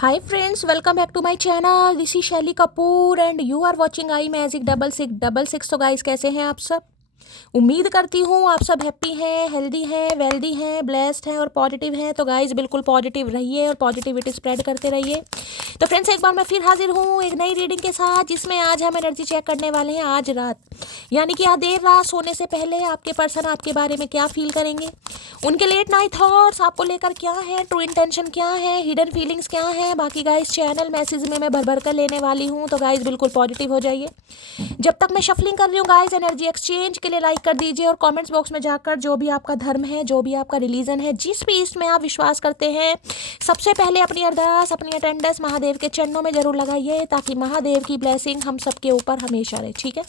Hi friends, welcome back to my channel. This is Shelly Kapoor and you are watching I magic 6666। तो guys कैसे हैं आप सब? उम्मीद करती हूँ आप सब हैप्पी हैं, हेल्दी हैं, वेल्दी हैं, ब्लेस्ड हैं और पॉजिटिव हैं। तो गाइस बिल्कुल पॉजिटिव रहिए और पॉजिटिविटी स्प्रेड करते रहिए। तो फ्रेंड्स एक बार मैं फिर हाजिर हूँ एक नई रीडिंग के साथ, जिसमें आज हम एनर्जी चेक करने वाले हैं आज रात, यानी कि आज देर रात सोने से पहले आपके पर्सन आपके बारे में क्या फील करेंगे, उनके लेट नाइट थॉट्स आपको लेकर क्या है, ट्रू इंटेंशन क्या है, हिडन फीलिंग्स क्या है। बाकी गाइस चैनल मैसेज में मैं भर भर कर लेने वाली हूँ, तो गाइस बिल्कुल पॉजिटिव हो जाइए। जब तक मैं शफलिंग कर रही हूँ गाइस, एनर्जी एक्सचेंज के लिए लाइक कर दीजिए और कमेंट्स बॉक्स में जाकर जो भी आपका धर्म है, जो भी आपका रिलीजन है, जिस भी इसमें आप विश्वास करते हैं, सबसे पहले अपनी अरदास, अपनी अटेंडेंस महादेव के चरणों में जरूर लगाइए, ताकि महादेव की ब्लेसिंग हम सबके ऊपर हमेशा रहे। ठीक है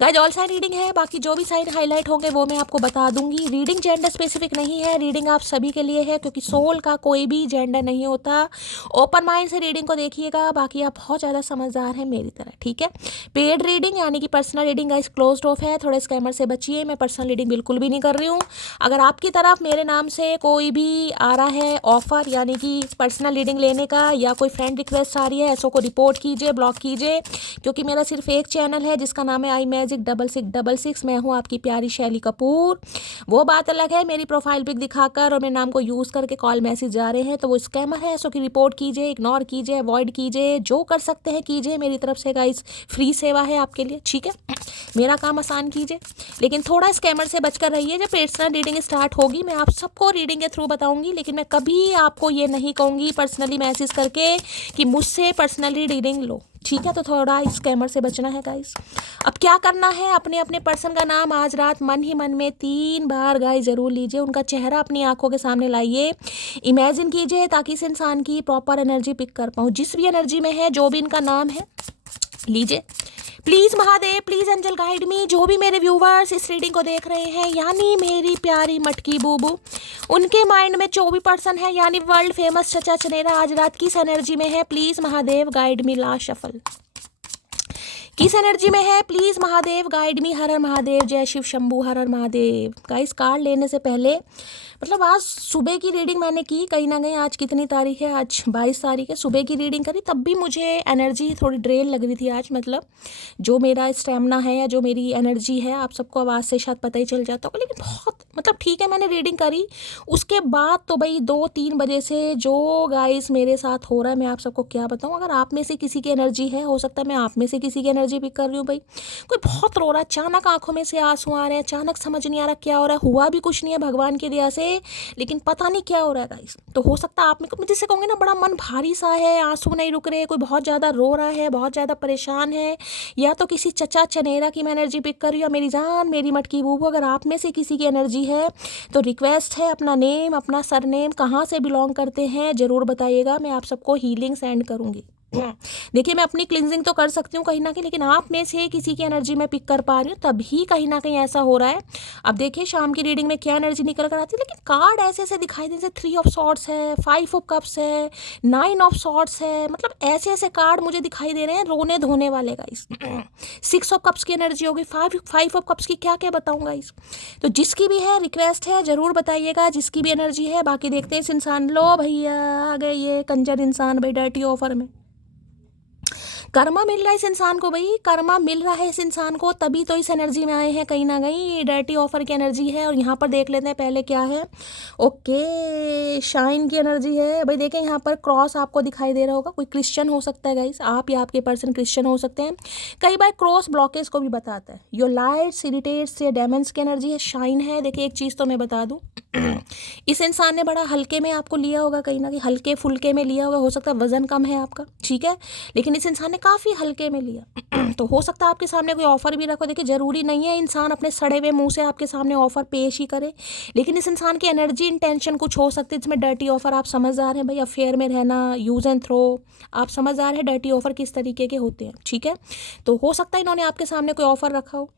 गाइस, ऑल साइन रीडिंग है, बाकी जो भी साइन हाईलाइट होंगे वो मैं आपको बता दूंगी। रीडिंग जेंडर स्पेसिफिक नहीं है, रीडिंग आप सभी के लिए है, क्योंकि सोल का कोई भी जेंडर नहीं होता। ओपन माइंड से रीडिंग को देखिएगा, बाकी आप बहुत ज़्यादा समझदार हैं मेरी तरह। ठीक है, पेड रीडिंग यानी कि personal reading guys closed of है, थोड़े स्कैमर से बचिए। मैं पर्सनल रीडिंग बिल्कुल भी नहीं कर रही हूँ। अगर आपकी तरफ मेरे नाम से कोई भी आ रहा है ऑफर, यानी कि पर्सनल रीडिंग लेने का, या कोई फ्रेंड रिक्वेस्ट आ रही है, ऐसो को रिपोर्ट कीजिए, ब्लॉक कीजिए, क्योंकि मेरा सिर्फ एक चैनल है जिसका नाम है आई मैजिक 6666। मैं हूँ आपकी प्यारी शैली कपूर। वो बात अलग है, मेरी प्रोफाइल पिक दिखाकर और मेरे नाम को यूज़ करके कॉल मैसेज जा रहे हैं, तो वो स्कैमर है। सो कि रिपोर्ट कीजिए, इग्नोर कीजिए, अवॉइड कीजिए, जो कर सकते हैं कीजिए। मेरी तरफ से गाइस फ्री सेवा है आपके लिए। ठीक है, मेरा काम आसान कीजिए, लेकिन थोड़ा स्कैमर से बचकर रहिए। जब पर्सनल रीडिंग स्टार्ट होगी मैं आप सबको रीडिंग के थ्रू बताऊंगी, लेकिन मैं कभी आपको ये नहीं कहूँगी पर्सनली मैसेज करके कि मुझसे पर्सनली रीडिंग लो। ठीक है, तो थोड़ा स्कैमर से बचना है गाइस। अब क्या करना है, अपने अपने पर्सन का नाम आज रात मन ही मन में 3 बार गाइस ज़रूर लीजिए, उनका चेहरा अपनी आंखों के सामने लाइए, इमेजिन कीजिए, ताकि इस इंसान की प्रॉपर एनर्जी पिक कर पाऊँ। जिस भी एनर्जी में है, जो भी इनका नाम है, लीजिए। Please Mahadev, please angel guide me. जो भी मेरे व्यूवर्स इस रीडिंग को देख रहे हैं, यानी मेरी प्यारी मटकी बूबू, उनके माइंड में जो भी पर्सन है, यानी वर्ल्ड फेमस चचा चनेरा, आज रात किस एनर्जी में है, please Mahadev guide me. Last shuffle किस एनर्जी में है, प्लीज़ महादेव गाइड मी। हर हर महादेव, जय शिव शंभू, हर हर महादेव। गाइस कार्ड लेने से पहले, मतलब आज सुबह की रीडिंग मैंने की, कहीं ना कहीं आज कितनी तारीख है, आज 22 तारीख है, सुबह की रीडिंग करी, तब भी मुझे एनर्जी थोड़ी ड्रेन लग रही थी आज। मतलब जो मेरा स्टेमिना है या जो मेरी एनर्जी है, आप सबको आवाज़ से शायद पता ही चल जाता होगा, लेकिन बहुत मतलब ठीक है, मैंने रीडिंग करी। उसके बाद तो भाई 2-3 बजे से जो गाइस मेरे साथ हो रहा है, मैं आप सबको क्या बताऊँ। अगर आप में से किसी की एनर्जी है, हो सकता है मैं आप में से किसी की एनर्जी पिक कर रही हूँ। भाई कोई बहुत रो रहा है, अचानक आंखों में से आंसू आ रहे हैं, अचानक समझ नहीं आ रहा क्या हो रहा है, हुआ भी कुछ नहीं है भगवान की दया से, लेकिन पता नहीं क्या हो रहा है गाइस। तो हो सकता है आप में जिससे कहूँगी ना, बड़ा मन भारी सा है, आंसू नहीं रुक रहे, कोई बहुत ज़्यादा रो रहा है, बहुत ज़्यादा परेशान है, या तो किसी चचा चनेरा की मैं एनर्जी पिक कर रही हूँ। मेरी जान, मेरी मटकी बूबू, अगर आप में से किसी की एनर्जी है तो रिक्वेस्ट है, अपना नेम, अपना सरनेम, कहाँ से बिलोंग करते हैं ज़रूर बताइएगा। मैं आप सबको हीलिंग सेंड करूँगी। देखिए मैं अपनी क्लिनजिंग तो कर सकती हूँ कहीं ना कहीं, लेकिन आप में से किसी की एनर्जी में पिक कर पा रही हूँ, तभी कहीं ना कहीं ऐसा हो रहा है। अब देखिए शाम की रीडिंग में क्या एनर्जी निकल कर आती है, लेकिन कार्ड ऐसे ऐसे दिखाई दे, जैसे 3 ऑफ सॉर्ड्स है, 5 ऑफ कप्स है, 9 ऑफ सॉर्ड्स है, मतलब ऐसे ऐसे कार्ड मुझे दिखाई दे रहे हैं रोने धोने वाले गाइस। 6 ऑफ कप्स की एनर्जी होगी, 5 ऑफ कप्स की क्या क्या बताऊँ गाइस। तो जिसकी भी है रिक्वेस्ट है ज़रूर बताइएगा, जिसकी भी एनर्जी है। बाकी देखते हैं इस इंसान, लो भैया आ गए ये कंजर इंसान भाई, डर्टी ऑफर में कर्मा मिल रहा है इस इंसान को। भाई कर्मा मिल रहा है इस इंसान को, तभी तो इस एनर्जी में आए हैं कहीं ना कहीं। डर्टी ऑफर की एनर्जी है, और यहाँ पर देख लेते हैं पहले क्या है। ओके, शाइन की एनर्जी है। भाई देखें यहाँ पर क्रॉस आपको दिखाई दे रहा होगा, कोई क्रिश्चियन हो सकता है गाइस, आप या आपके पर्सन क्रिश्चियन हो सकते हैं। कई बार क्रॉस ब्लॉकेज को भी बताता है। योर लाइट्स इरिटेट्स या डेमंस की एनर्जी है, शाइन है। देखिए एक चीज़ तो मैं बता दूँ, इस इंसान ने बड़ा हल्के में आपको लिया होगा, कहीं ना कहीं हल्के फुल्के में लिया होगा। हो सकता है वजन कम है आपका, ठीक है, लेकिन इस इंसान ने काफ़ी हल्के में लिया। तो हो सकता है आपके सामने कोई ऑफर भी रखो। देखिए ज़रूरी नहीं है इंसान अपने सड़े हुए मुंह से आपके सामने ऑफर पेश ही करे, लेकिन इस इंसान की एनर्जी इंटेंशन कुछ हो सकती है। इसमें डर्टी ऑफर आप समझदार हैं भाई, अफेयर में रहना, यूज़ एंड थ्रो, आप समझदार हैं डर्टी ऑफर किस तरीके के होते हैं। ठीक है, तो हो सकता है इन्होंने आपके सामने कोई ऑफर रखा हो।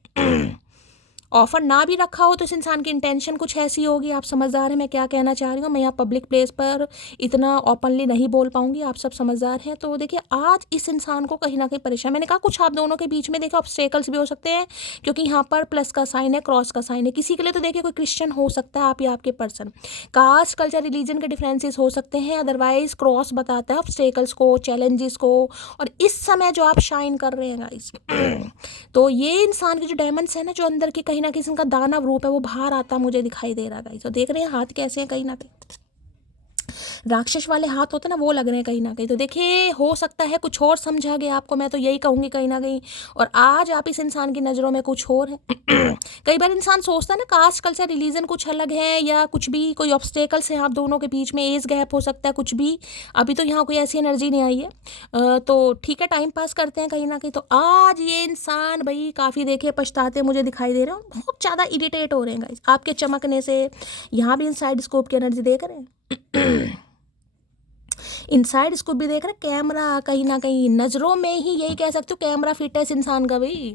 ऑफर ना भी रखा हो तो इस इंसान की इंटेंशन कुछ ऐसी होगी। आप समझदार हैं मैं क्या कहना चाह रही हूँ। मैं यहाँ पब्लिक प्लेस पर इतना ओपनली नहीं बोल पाऊंगी, आप सब समझदार हैं। तो देखिए आज इस इंसान को कहीं ना कहीं परेशान, मैंने कहा कुछ आप दोनों के बीच में देखिए ऑब्स्टेकल्स भी हो सकते हैं, क्योंकि यहाँ पर प्लस का साइन है, क्रॉस का साइन है। किसी के लिए तो देखिए कोई क्रिश्चियन हो सकता है, आप या आपके पर्सन, कास्ट कल्चर रिलीजन के डिफरेंसेस हो सकते हैं। अदरवाइज क्रॉस बताता है ऑब्स्टेकल्स को, चैलेंजेस को। और इस समय जो आप शाइन कर रहे हैं गाइस तो ये इंसान के जो डायमंड्स है ना, जो अंदर के कहीं ना कहीं इनका दानव रूप है वो बाहर आता मुझे दिखाई दे रहा है गाइस। तो देख रहे हैं हाथ कैसे हैं, कहीं ना कहीं राक्षस वाले हाथ होते हैं ना, वो लग रहे हैं कहीं ना कहीं। तो देखिए हो सकता है कुछ और समझा गया आपको, मैं तो यही कहूँगी कहीं ना कहीं। और आज आप इस इंसान की नज़रों में कुछ और है। कई बार इंसान सोचता है ना कास्ट कल्चर रिलीजन कुछ अलग है या कुछ भी, कोई ऑब्स्टेकल्स हैं आप दोनों के बीच में, एज गैप हो सकता है, कुछ भी। अभी तो यहाँ कोई ऐसी एनर्जी नहीं आई है। तो ठीक है, टाइम पास करते हैं कहीं ना कहीं। तो आज ये इंसान भाई काफ़ी देखिए पछताते मुझे दिखाई दे रहे हो, बहुत ज़्यादा इरिटेट हो रहे हैं गाइस आपके चमकने से। यहाँ भी इनसाइड स्कोप की एनर्जी देख रहे हैं। इनसाइड इसको भी देख रहे, कैमरा कहीं ना कहीं नज़रों में ही, यही कह सकते हो कैमरा फिट है इस इंसान का भाई।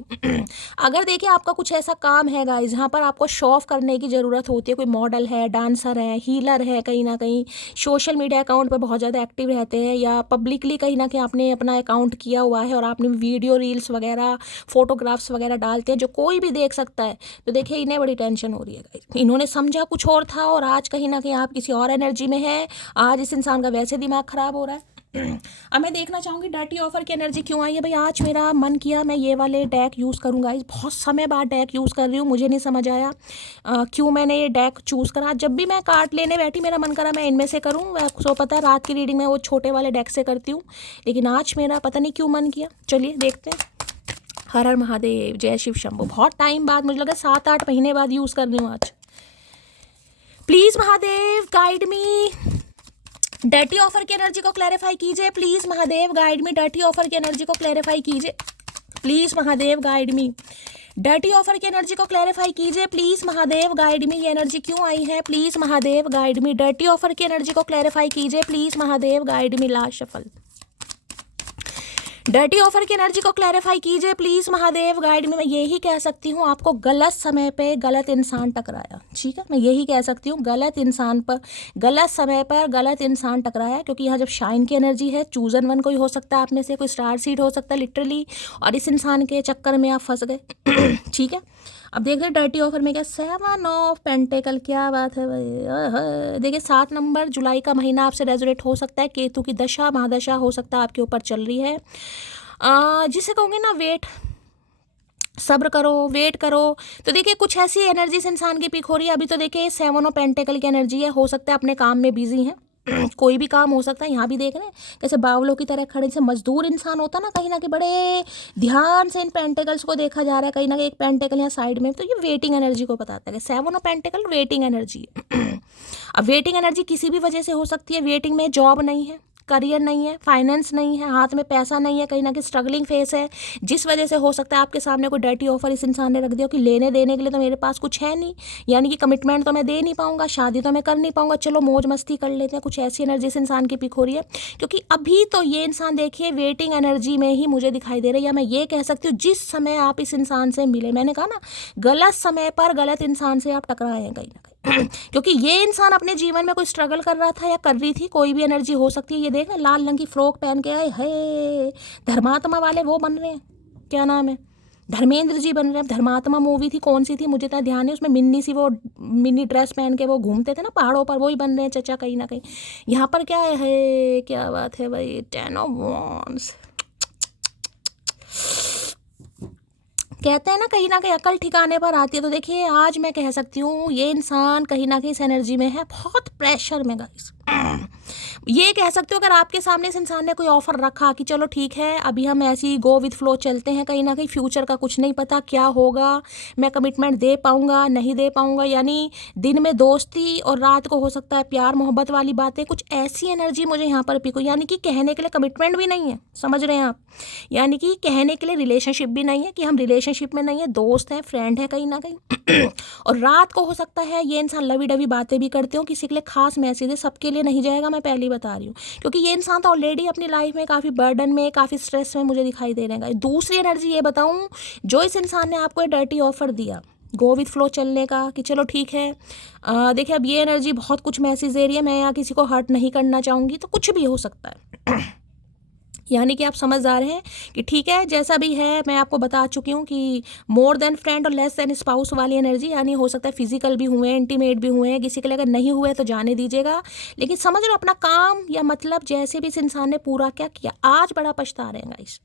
अगर देखिए आपका कुछ ऐसा काम है गाइस जहाँ पर आपको शो ऑफ करने की ज़रूरत होती है, कोई मॉडल है, डांसर है, हीलर है, कहीं ना कहीं सोशल मीडिया अकाउंट पर बहुत ज़्यादा एक्टिव रहते हैं, या पब्लिकली कहीं ना कहीं आपने अपना अकाउंट किया हुआ है और आपने वीडियो रील्स वगैरह फोटोग्राफ्स वगैरह डालते हैं जो कोई भी देख सकता है, तो देखिए इन्हें बड़ी टेंशन हो रही है गाइस। इन्होंने समझा कुछ और था और आज कहीं ना कहीं आप किसी और एनर्जी में है। आज इस इंसान का वैसे दिमाग खराब हो रहा है। अब मैं देखना चाहूँगी डर्टी ऑफर की एनर्जी क्यों आई है भाई। आज मेरा मन किया मैं ये वाले डेक यूज़ करूँगा, इस बहुत समय बाद डेक यूज़ कर रही हूँ, मुझे नहीं समझ आया क्यों मैंने ये डेक चूज़ करा। जब भी मैं कार्ड लेने बैठी मेरा मन करा मैं इनमें से करूँ, सो पता है रात की रीडिंग में वो छोटे वाले डेक से करती हूँ, लेकिन आज मेरा पता नहीं क्यों मन किया। चलिए देखते हैं। हर हर महादेव, जय शिव शंभू। बहुत टाइम बाद, मुझे लगा 7-8 महीने बाद यूज़ कर रही हूँ आज। Please Mahadev guide me, dirty offer की एनर्जी को क्लैरिफाई कीजिए। Please Mahadev guide me, dirty offer की एनर्जी को क्लैरिफाई कीजिए। Please Mahadev guide me, dirty offer की एनर्जी को क्लैरिफाई कीजिए। प्लीज़ महादेव गाइड मी, ये एनर्जी क्यों आई है? Please Mahadev guide me, dirty offer की एनर्जी को क्लैरिफाई कीजिए। Please Mahadev guide me, last shuffle. Dirty offer की एनर्जी को क्लैरिफाई कीजिए प्लीज़ महादेव गाइड में। मैं यही कह सकती हूँ आपको गलत समय पे गलत इंसान टकराया, ठीक है, मैं यही कह सकती हूँ गलत इंसान पर, गलत समय पर गलत इंसान टकराया। क्योंकि यहाँ जब शाइन की एनर्जी है, चूजन वन कोई हो सकता है आप में से, कोई स्टार सीड हो सकता है लिटरली, और इस इंसान के चक्कर में आप फंस गए। ठीक है, अब देख रहे डर्टी ऑफर में क्या 7 ऑफ पेंटेकल, क्या बात है भाई। देखिए 7 नंबर जुलाई का महीना आपसे रेजोनेट हो सकता है। केतु की दशा महादशा हो सकता है आपके ऊपर चल रही है, जिसे कहूँगी ना वेट, सब्र करो, वेट करो। तो देखिए कुछ ऐसी एनर्जी से इंसान की पिक हो रही है। अभी तो देखिए 7 ऑफ पेंटेकल की एनर्जी है, हो सकता है अपने काम में बिजी हैं, कोई भी काम हो सकता है। यहाँ भी देख रहे हैं कैसे बावलों की तरह खड़े, जैसे मजदूर इंसान होता है ना, कहीं ना कहीं बड़े ध्यान से इन पेंटेकल्स को देखा जा रहा है। कहीं ना कहीं एक पेंटेकल यहाँ साइड में, तो ये वेटिंग एनर्जी को बताता है। 7 ऑफ पेंटेकल वेटिंग एनर्जी। अब वेटिंग एनर्जी किसी भी वजह से हो सकती है। वेटिंग में जॉब नहीं है, करियर नहीं है, फाइनेंस नहीं है, हाथ में पैसा नहीं है, कहीं ना कहीं स्ट्रगलिंग फेस है, जिस वजह से हो सकता है आपके सामने कोई डर्टी ऑफर इस इंसान ने रख दिया कि लेने देने के लिए तो मेरे पास कुछ है नहीं, यानी कि कमिटमेंट तो मैं दे नहीं पाऊंगा, शादी तो मैं कर नहीं पाऊंगा, चलो मौज मस्ती कर लेते हैं। कुछ ऐसी एनर्जी से इंसान की पिक हो रही है, क्योंकि अभी तो ये इंसान देखिए वेटिंग एनर्जी में ही मुझे दिखाई दे रही है। या मैं ये कह सकती हूँ जिस समय आप इस इंसान से मिले, मैंने कहा ना गलत समय पर गलत इंसान से आप टकराए हैं कहीं ना कहीं। क्योंकि ये इंसान अपने जीवन में कोई स्ट्रगल कर रहा था या कर रही थी, कोई भी एनर्जी हो सकती है। ये देख ना लाल रंग की फ्रॉक पहन के आए है, धर्मात्मा वाले वो बन रहे हैं, क्या नाम है, धर्मेंद्र जी बन रहे हैं। धर्मात्मा मूवी थी, कौन सी थी मुझे तो ध्यान है, उसमें मिन्नी सी वो मिनी ड्रेस पहन के वो घूमते थे ना पहाड़ों पर, वही बन रहे हैं चचा कहीं ना कहीं। यहाँ पर क्या है, क्या बात है भाई, 10 ऑफ वॉन्ड्स। कहते हैं ना कहीं अकल ठिकाने पर आती है। तो देखिए आज मैं कह सकती हूँ ये इंसान कहीं ना कहीं इस एनर्जी में है, बहुत प्रेशर में गाइस। ये कह सकते हो अगर आपके सामने इस इंसान ने कोई ऑफर रखा कि चलो ठीक है अभी हम ऐसे ही गो विथ फ्लो चलते हैं, कहीं ना कहीं फ्यूचर का कुछ नहीं पता क्या होगा, मैं कमिटमेंट दे पाऊंगा नहीं दे पाऊंगा, यानी दिन में दोस्ती और रात को हो सकता है प्यार मोहब्बत वाली बातें, कुछ ऐसी एनर्जी मुझे यहाँ पर पिको। यानी कि कहने के लिए कमिटमेंट भी नहीं है, समझ रहे हैं आप, यानी कि कहने के लिए रिलेशनशिप भी नहीं है कि हम रिलेशनशिप में नहीं है, दोस्त हैं, फ्रेंड है कहीं ना कहीं। और रात को हो सकता है ये इंसान लवी डवी बातें भी करते हो, किसी के लिए खास मैसेज है, सबके लिए नहीं जाएगा, मैं पहली बता रही हूँ। क्योंकि ये इंसान तो ऑलरेडी अपनी लाइफ में काफ़ी बर्डन में, काफ़ी स्ट्रेस में मुझे दिखाई दे रहे हैं। दूसरी एनर्जी ये बताऊँ, जो इस इंसान ने आपको डर्टी ऑफर दिया, गो विथ फ्लो चलने का कि चलो ठीक है। देखिए अब ये एनर्जी बहुत कुछ मैसेज दे रही है, मैं यहाँ किसी को हर्ट नहीं करना चाहूँगी, तो कुछ भी हो सकता है। यानी कि आप समझदार हैं कि ठीक है जैसा भी है। मैं आपको बता चुकी हूँ कि मोर देन फ्रेंड और लेस देन स्पाउस वाली एनर्जी, यानी हो सकता है फिजिकल भी हुए, इंटीमेट भी हुए हैं, किसी के लिए अगर नहीं हुए तो जाने दीजिएगा। लेकिन समझ लो अपना काम या मतलब जैसे भी इस इंसान ने पूरा क्या किया, आज बड़ा पछता रहे हैं गाइस।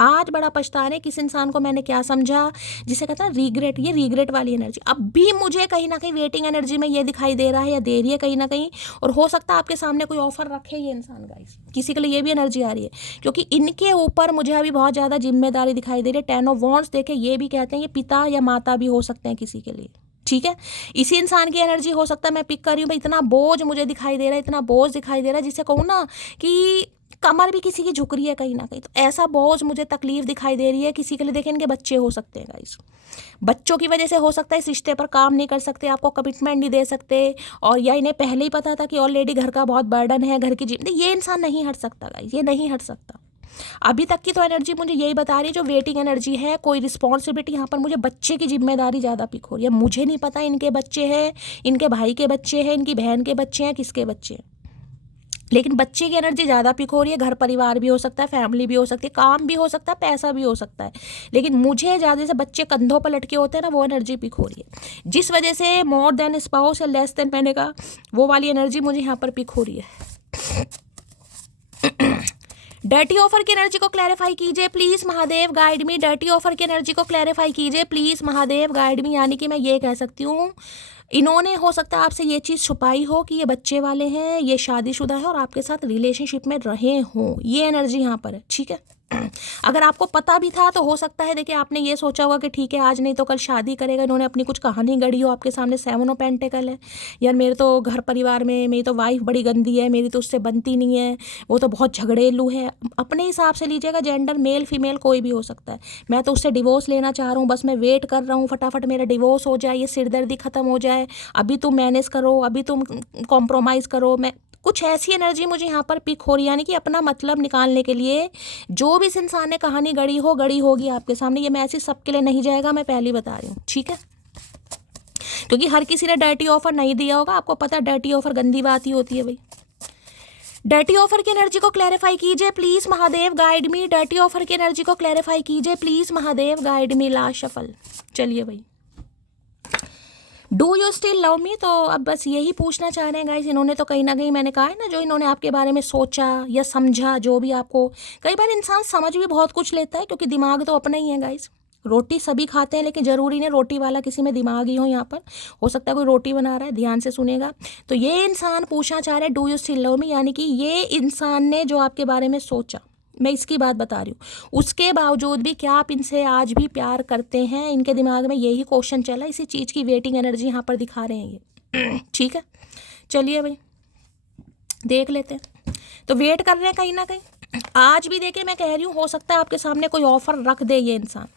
आज बड़ा पछता रहे हैं कि इस इंसान को मैंने क्या समझा, जिसे कहता है रिग्रेट। ये रिग्रेट वाली एनर्जी अब भी मुझे कहीं ना कहीं वेटिंग एनर्जी में ये दिखाई दे रहा है या दे रही है कहीं ना कहीं। और हो सकता है आपके सामने कोई ऑफर रखे ये इंसान गाइस, किसी के लिए ये भी एनर्जी आ रही है, क्योंकि इनके ऊपर मुझे अभी बहुत ज़्यादा जिम्मेदारी दिखाई दे रही है। 10 ऑफ वॉन्ड्स देखे, ये भी कहते हैं ये पिता या माता भी हो सकते हैं किसी के लिए, ठीक है। इसी इंसान की एनर्जी हो सकता है मैं पिक कर रही हूँ भाई। इतना बोझ मुझे दिखाई दे रहा है, इतना बोझ दिखाई दे रहा है जिसे कहूँ ना कि कमर भी किसी की झुक रही है कहीं ना कहीं। तो ऐसा बोझ मुझे तकलीफ दिखाई दे रही है किसी के लिए। देखें इनके बच्चे हो सकते हैं गाइस, बच्चों की वजह से हो सकता है इस रिश्ते पर काम नहीं कर सकते, आपको कमिटमेंट नहीं दे सकते, और या इन्हें पहले ही पता था कि ऑलरेडी घर का बहुत बर्डन है, घर की ये इंसान नहीं हट सकता गाइस, ये नहीं हट सकता। अभी तक की तो एनर्जी मुझे यही बता रही है, जो वेटिंग एनर्जी है, कोई रिस्पॉन्सिबिलिटी। यहाँ पर मुझे बच्चे की जिम्मेदारी ज़्यादा पिक हो रही है। मुझे नहीं पता इनके बच्चे हैं, इनके भाई के बच्चे हैं, इनकी बहन के बच्चे हैं, किसके बच्चे हैं, लेकिन बच्चे की एनर्जी ज़्यादा पिक हो रही है। घर परिवार भी हो सकता है, फैमिली भी हो सकती है, काम भी हो सकता है, पैसा भी हो सकता है, लेकिन मुझे ज़्यादा से बच्चे कंधों पर लटके होते हैं ना, वो एनर्जी पिक हो रही है, जिस वजह से मोर देन स्पाउस या लेस देन मैंने कहा वो वाली एनर्जी मुझे यहाँ पर पिक हो रही है। डर्टी ऑफर की एनर्जी को क्लैरिफाई कीजिए please Mahadev, guide me. Dirty offer की एनर्जी को क्लैरिफाई कीजिए प्लीज महादेव, गाइड मी। यानी कि मैं ये कह सकती हूँ इन्होंने हो सकता है आपसे ये चीज़ छुपाई हो कि ये बच्चे वाले हैं, ये शादीशुदा है और आपके साथ रिलेशनशिप में रहे हों। ये एनर्जी यहाँ पर है, ठीक है। अगर आपको पता भी था तो हो सकता है देखिए आपने ये सोचा होगा कि ठीक है आज नहीं तो कल शादी करेगा। इन्होंने अपनी कुछ कहानी गढ़ी हो आपके सामने। 7 ऑफ पेंटिकल है, यार मेरे तो घर परिवार में मेरी तो वाइफ बड़ी गंदी है, मेरी तो उससे बनती नहीं है, वो तो बहुत झगड़ेलू है। अपने हिसाब से लीजिएगा, जेंडर मेल फीमेल कोई भी हो सकता है। मैं तो उससे डिवोर्स लेना चाह रहा हूँ, बस मैं वेट कर रहा हूँ फटाफट मेरा डिवोर्स हो जाए, ये सिरदर्दी खत्म हो जाए, अभी तुम मैनेज करो, अभी तुम कॉम्प्रोमाइज़ करो। मैं कुछ ऐसी एनर्जी मुझे यहाँ पर पिक हो रही है, यानी कि अपना मतलब निकालने के लिए जो भी इस इंसान ने कहानी गढ़ी होगी आपके सामने। ये मैसेज सबके लिए नहीं जाएगा, मैं पहले बता रही हूँ, ठीक है, क्योंकि हर किसी ने डर्टी ऑफर नहीं दिया होगा। आपको पता है डर्टी ऑफर गंदी बात ही होती है भाई। डर्टी ऑफर की एनर्जी को क्लैरिफाई कीजिए please Mahadev, guide me. Dirty offer की एनर्जी को क्लैरिफाई कीजिए please Mahadev, guide me. Last shuffle, चलिए भाई। Do you still love me, तो अब बस यही पूछना चाह रहे हैं गाइज इन्होंने। तो कहीं ना कहीं मैंने कहा है ना, जो इन्होंने आपके बारे में सोचा या समझा, जो भी आपको, कई बार इंसान समझ भी बहुत कुछ लेता है क्योंकि दिमाग तो अपना ही है गाइज। रोटी सभी खाते हैं, लेकिन ज़रूरी नहीं रोटी वाला किसी में दिमाग ही हो। यहाँ पर हो सकता है कोई रोटी बना रहा है, ध्यान से सुनेगा। तो ये इंसान पूछना चाह रहे हैं do you still love me, यानी कि ये इंसान ने जो आपके बारे में सोचा, मैं इसकी बात बता रही हूँ, उसके बावजूद भी क्या आप इनसे आज भी प्यार करते हैं। इनके दिमाग में यही क्वेश्चन चला, इसी चीज़ की वेटिंग एनर्जी यहाँ पर दिखा रहे हैं ये, ठीक है। चलिए भाई देख लेते हैं। तो वेट कर रहे हैं कहीं ना कहीं आज भी। देखिए मैं कह रही हूँ, हो सकता है आपके सामने कोई ऑफर रख दे ये इंसान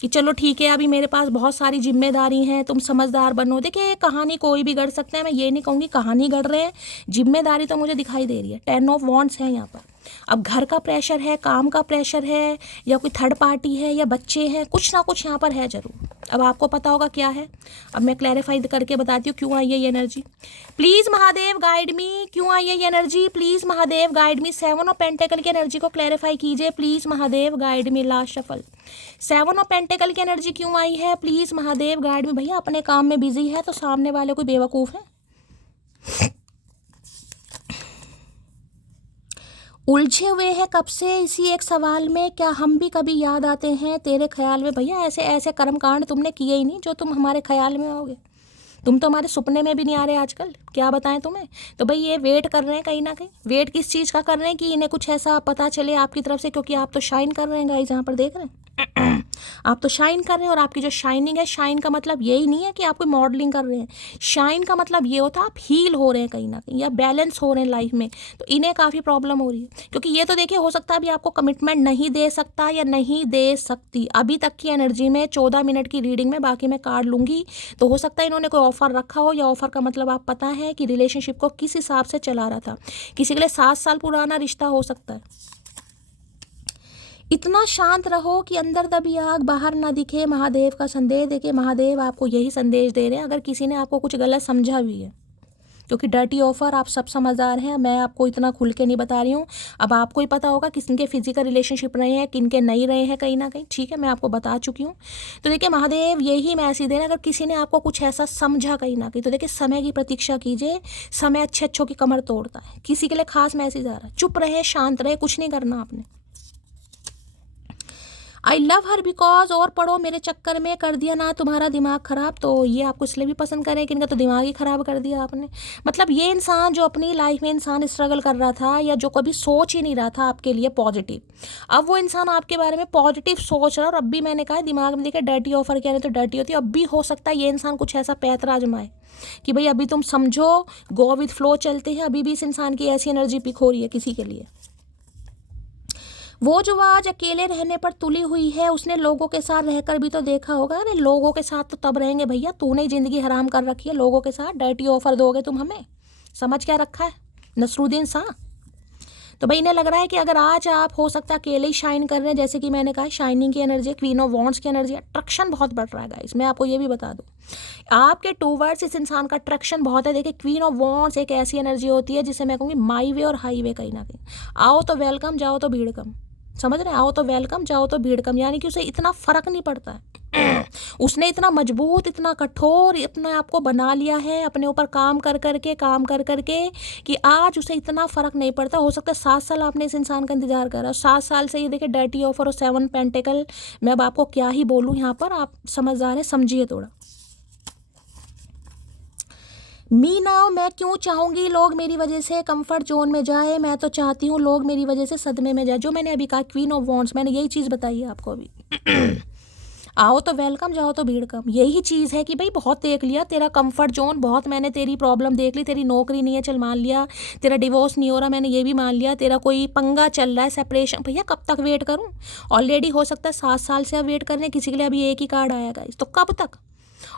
कि चलो ठीक है अभी मेरे पास बहुत सारी जिम्मेदारी हैं, तुम समझदार बनो। देखिए कहानी कोई भी गढ़ सकता है, मैं ये नहीं कहूँगी कहानी गढ़ रहे हैं, जिम्मेदारी तो मुझे दिखाई दे रही है। 10 ऑफ वॉन्ड्स है यहाँ पर। अब घर का प्रेशर है, काम का प्रेशर है, या कोई थर्ड पार्टी है, या बच्चे हैं, कुछ ना कुछ यहाँ पर है ज़रूर। अब आपको पता होगा क्या है। अब मैं क्लैरिफाई करके बताती हूँ क्यों आई है ये एनर्जी। प्लीज़ महादेव गाइड मी, क्यों आई है ये energy, please Mahadev guide me. 7 of pentacle की एनर्जी को क्लैरिफाई कीजिए please Mahadev, guide me. Last shuffle, 7 of pentacle की एनर्जी क्यों आई है, प्लीज़ महादेव गाइड मी। भैया अपने काम में बिजी है तो सामने वाले कोई बेवकूफ़ है, उलझे हुए हैं कब से इसी एक सवाल में। क्या हम भी कभी याद आते हैं तेरे ख्याल में। भैया ऐसे ऐसे कर्मकांड तुमने किए ही नहीं जो तुम हमारे ख्याल में आओगे। तुम तो हमारे सपने में भी नहीं आ रहे आजकल, क्या बताएं तुम्हें। तो भाई ये वेट कर रहे हैं कहीं ना कहीं। वेट किस चीज़ का कर रहे हैं कि इन्हें कुछ ऐसा पता चले आपकी तरफ से, क्योंकि आप तो शाइन कर रहे हैं गाइस, यहाँ पर देख रहे हैं आप तो शाइन कर रहे हैं। और आपकी जो शाइनिंग है, शाइन का मतलब यही नहीं है कि आप कोई मॉडलिंग कर रहे हैं। शाइन का मतलब ये होता है आप हील हो रहे हैं कहीं ना कहीं, या बैलेंस हो रहे हैं लाइफ में। तो इन्हें काफ़ी प्रॉब्लम हो रही है, क्योंकि ये तो देखिए हो सकता है अभी आपको कमिटमेंट नहीं दे सकता या नहीं दे सकती अभी तक की एनर्जी में। 14 मिनट की रीडिंग में, बाकी मैं कार्ड लूँगी। तो हो सकता है इन्होंने कोई ऑफर रखा हो, या ऑफर का मतलब आप पता है कि रिलेशनशिप को किस हिसाब से चला रहा था। किसी के लिए 7 साल पुराना रिश्ता हो सकता है। इतना शांत रहो कि अंदर दबी आग बाहर ना दिखे। महादेव का संदेश। देखिए महादेव आपको यही संदेश दे रहे हैं, अगर किसी ने आपको कुछ गलत समझा भी है, क्योंकि डर्टी ऑफर आप सब समझदार हैं, मैं आपको इतना खुल के नहीं बता रही हूँ। अब आपको ही पता होगा किनके फिजिकल रिलेशनशिप रहे हैं, किनके नहीं रहे हैं, कहीं ना कहीं, ठीक है, मैं आपको बता चुकी हूँ। तो देखिए महादेव यही मैसेज दे रहे हैं, अगर किसी ने आपको कुछ ऐसा समझा कहीं ना कहीं, तो देखिए समय की प्रतीक्षा कीजिए, समय अच्छे अच्छों की कमर तोड़ता है। किसी के लिए खास मैसेज आ रहा है, चुप रहे, शांत रहे, कुछ नहीं करना आपने। आई लव हर बिकॉज, और पढ़ो मेरे चक्कर में कर दिया ना तुम्हारा दिमाग खराब। तो ये आपको इसलिए भी पसंद करें कि इनका तो दिमाग ही खराब कर दिया आपने। मतलब ये इंसान जो अपनी लाइफ में इंसान स्ट्रगल कर रहा था, या जो कभी सोच ही नहीं रहा था आपके लिए पॉजिटिव, अब वो इंसान आपके बारे में पॉजिटिव सोच रहा है। और अब भी मैंने कहा दिमाग में देखा डर्टी ऑफर क्या, नहीं तो डर्टी होती है। अब भी हो सकता है ये इंसान कुछ ऐसा पैतरा आजमाए कि भाई अभी तुम समझो, गो विथ फ्लो चलते हैं। अभी भी इस इंसान की ऐसी एनर्जी पिक हो रही है किसी के लिए। वो जो आज अकेले रहने पर तुली हुई है, उसने लोगों के साथ रहकर भी तो देखा होगा। अरे लोगों के साथ तो तब रहेंगे भैया, तूने ज़िंदगी हराम कर रखी है लोगों के साथ। डर्टी ऑफर दोगे तुम हमें, समझ क्या रखा है नसरुद्दीन शाह। तो भाई इन्हें लग रहा है कि अगर आज आप हो सकता है अकेले ही शाइन कर रहे हैं, जैसे कि मैंने कहा शाइनिंग की एनर्जी, क्वीन ऑफ वॉन्ड्स की एनर्जी, अट्रैक्शन बहुत बढ़ रहा है गाइस। मैं आपको ये भी बता दूं, आपके टूवर्ड्स इस इंसान का अट्रैक्शन बहुत है। देखिए क्वीन ऑफ वॉन्ड्स एक ऐसी एनर्जी होती है जिसे मैं कहूँगी माई वे और हाई वे कहीं ना कहीं। आओ तो वेलकम, जाओ तो भीड़ कम, समझ रहे हैं, आओ तो वेलकम, जाओ तो भीड़ कम। यानी कि उसे इतना फर्क नहीं पड़ता है। उसने इतना मजबूत, इतना कठोर अपने आप को बना लिया है, अपने ऊपर काम कर करके कि आज उसे इतना फर्क नहीं पड़ता। हो सकता है 7 साल आपने इस इंसान का इंतजार करा, 7 साल से ये देखिए डर्टी ऑफर और 7 पेंटिकल, मैं अब आपको क्या ही बोलूँ यहाँ पर, आप समझदार हैं, समझिए थोड़ा। मी नाउ, मैं क्यों चाहूँगी लोग मेरी वजह से कंफर्ट जोन में जाए, मैं तो चाहती हूँ लोग मेरी वजह से सदमे में जाए। जो मैंने अभी कहा क्वीन ऑफ वॉन्ड्स, मैंने यही चीज़ बताई है आपको अभी। आओ तो वेलकम, जाओ तो भीड़ कम। यही चीज़ है कि भाई बहुत देख लिया तेरा कंफर्ट जोन, बहुत मैंने तेरी प्रॉब्लम देख ली, तेरी नौकरी नहीं है चल मान लिया, तेरा डिवोर्स नहीं हो रहा मैंने ये भी मान लिया, तेरा कोई पंगा चल रहा है सेपरेशन, भैया कब तक वेट करूँ। ऑलरेडी हो सकता है 7 साल से आप वेट कर रहे हैं, किसी के लिए अभी एक ही कार्ड आएगा, तो कब तक।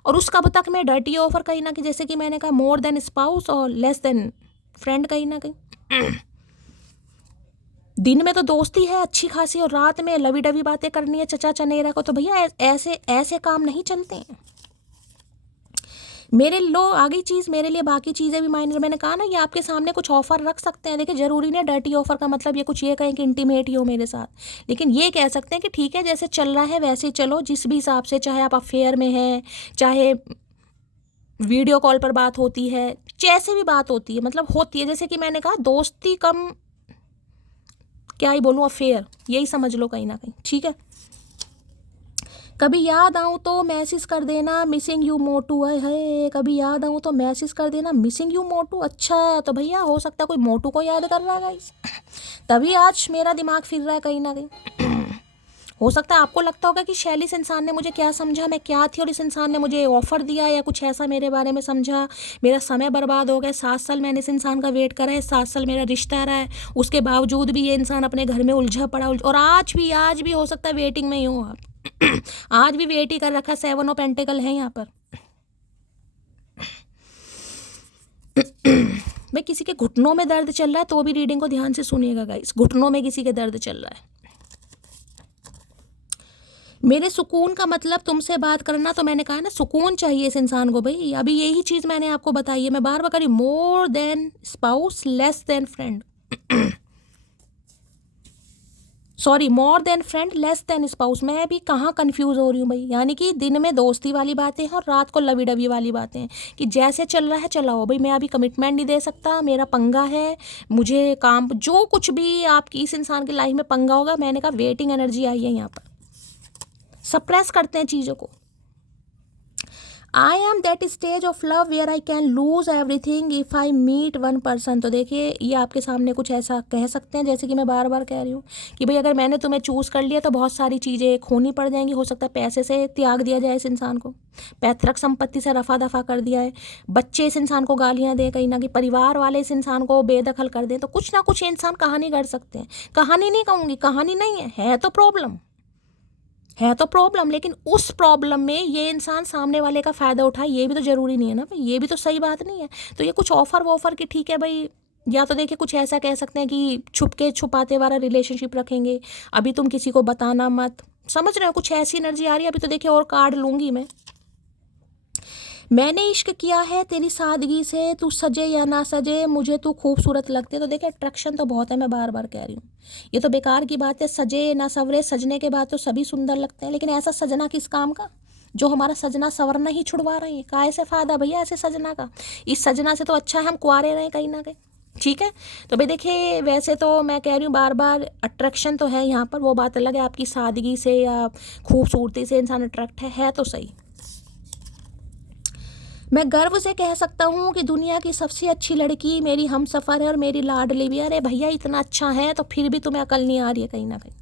और उस कब तक में डर्टी ऑफर कहीं ना कहीं, जैसे कि मैंने कहा मोर देन स्पाउस और लेस देन फ्रेंड कहीं ना कहीं। दिन में तो दोस्ती है अच्छी खासी, और रात में लवी डवी बातें करनी है चचा चनेरा को, तो भैया ऐसे ऐसे काम नहीं चलते हैं। मेरे लो आ गई चीज़, मेरे लिए बाकी चीज़ें भी मायने। मैंने कहा ना ये आपके सामने कुछ ऑफर रख सकते हैं। देखिए जरूरी नहीं डर्टी ऑफर का मतलब ये कुछ ये कहें कि इंटीमेट ही हो मेरे साथ, लेकिन ये कह सकते हैं कि ठीक है जैसे चल रहा है वैसे ही चलो, जिस भी हिसाब से, चाहे आप अफेयर में हैं, चाहे वीडियो कॉल पर बात होती है, जैसे भी बात होती है, मतलब होती है। जैसे कि मैंने कहा दोस्ती कम, क्या ही बोलूँ, अफेयर, यही समझ लो कहीं ना कहीं, ठीक है। कभी याद आऊँ तो मैसेज कर देना, मिसिंग यू मोटू है। कभी याद आऊँ तो मैसेज कर देना, मिसिंग यू मोटू। अच्छा तो भैया हो सकता है कोई मोटू को याद कर रहा है गाइस, तभी आज मेरा दिमाग फिर रहा है कहीं ना कहीं। हो सकता है आपको लगता होगा कि शैली इस इंसान ने मुझे क्या समझा, मैं क्या थी, और इस इंसान ने मुझे ऑफर दिया या कुछ ऐसा मेरे बारे में समझा, मेरा समय बर्बाद हो गया। 7 साल मैंने इस इंसान का वेट करा है, 7 साल मेरा रिश्ता रहा है, उसके बावजूद भी ये इंसान अपने घर में उलझा पड़ा, और आज भी हो सकता है वेटिंग में ही हो आप। आज भी वेट ही कर रखा है, 7 ऑफ पेंटिकल है यहाँ पर। भाई किसी के घुटनों में दर्द चल रहा है तो भी रीडिंग को ध्यान से सुनिएगा गाइस, घुटनों में किसी के दर्द चल रहा है। मेरे सुकून का मतलब तुमसे बात करना, तो मैंने कहा ना सुकून चाहिए इस इंसान को भाई। अभी यही चीज़ मैंने आपको बताई है, मैं बार बार करी, more than spouse less than friend, sorry more than friend less than spouse. मैं भी कहाँ कंफ्यूज हो रही हूँ भाई, यानी कि दिन में दोस्ती वाली बातें हैं और रात को लवी डवी वाली बातें हैं, कि जैसे चल रहा है चलाओ भाई, मैं अभी कमिटमेंट नहीं दे सकता, मेरा पंगा है, मुझे काम, जो कुछ भी आपकी इस इंसान की लाइफ में पंगा होगा। मैंने कहा वेटिंग एनर्जी आई है यहाँ पर, सप्रेस करते हैं चीज़ों को। I am that stage of love where I can lose everything if I meet one person. तो देखिए ये आपके सामने कुछ ऐसा कह सकते हैं, जैसे कि मैं बार बार कह रही हूँ कि भाई अगर मैंने तुम्हें चूज़ कर लिया तो बहुत सारी चीज़ें खोनी पड़ जाएंगी। हो सकता है पैसे से त्याग दिया जाए इस इंसान को, पैतृक संपत्ति से रफा दफा कर दिया है, बच्चे इस इंसान को गालियाँ दें, कहीं ना कहीं परिवार वाले इस इंसान को बेदखल कर दें, तो कुछ ना कुछ इंसान कहानी कर सकते हैं। कहानी नहीं कहूँगी, कहानी नहीं है तो प्रॉब्लम है, तो प्रॉब्लम, लेकिन उस प्रॉब्लम में ये इंसान सामने वाले का फ़ायदा उठाए, ये भी तो ज़रूरी नहीं है ना भाई, ये भी तो सही बात नहीं है। तो ये कुछ ऑफ़र वॉफ़र की, ठीक है भाई या तो देखिए कुछ ऐसा कह सकते हैं कि छुपके छुपाते वाला रिलेशनशिप रखेंगे, अभी तुम किसी को बताना मत, समझ रहे हो, कुछ ऐसी एनर्जी आ रही है। अभी तो देखिए और कार्ड लूंगी मैंने इश्क किया है तेरी सादगी से, तू सजे या ना सजे मुझे तू खूबसूरत लगती है। तो देखिए अट्रैक्शन तो बहुत है, मैं बार बार कह रही हूँ, ये तो बेकार की बात है, सजे ना सवरे, सजने के बाद तो सभी सुंदर लगते हैं, लेकिन ऐसा सजना किस काम का जो हमारा सजना सवरना ही छुड़वा रहे हैं। काहे से फायदा भैया ऐसे सजना का, इस सजना से तो अच्छा है हम कुंवारे रहें कहीं ना कहीं, ठीक है। तो भाई देखिए वैसे तो मैं कह रही हूँ बार बार अट्रैक्शन तो है यहाँ पर, वो बात अलग है आपकी सादगी से या खूबसूरती से इंसान अट्रैक्ट है तो सही। मैं गर्व से कह सकता हूँ कि दुनिया की सबसे अच्छी लड़की मेरी हमसफ़र है और मेरी लाडली भी। अरे भैया इतना अच्छा है तो फिर भी तुम्हें अकल नहीं आ रही है कहीं ना कहीं।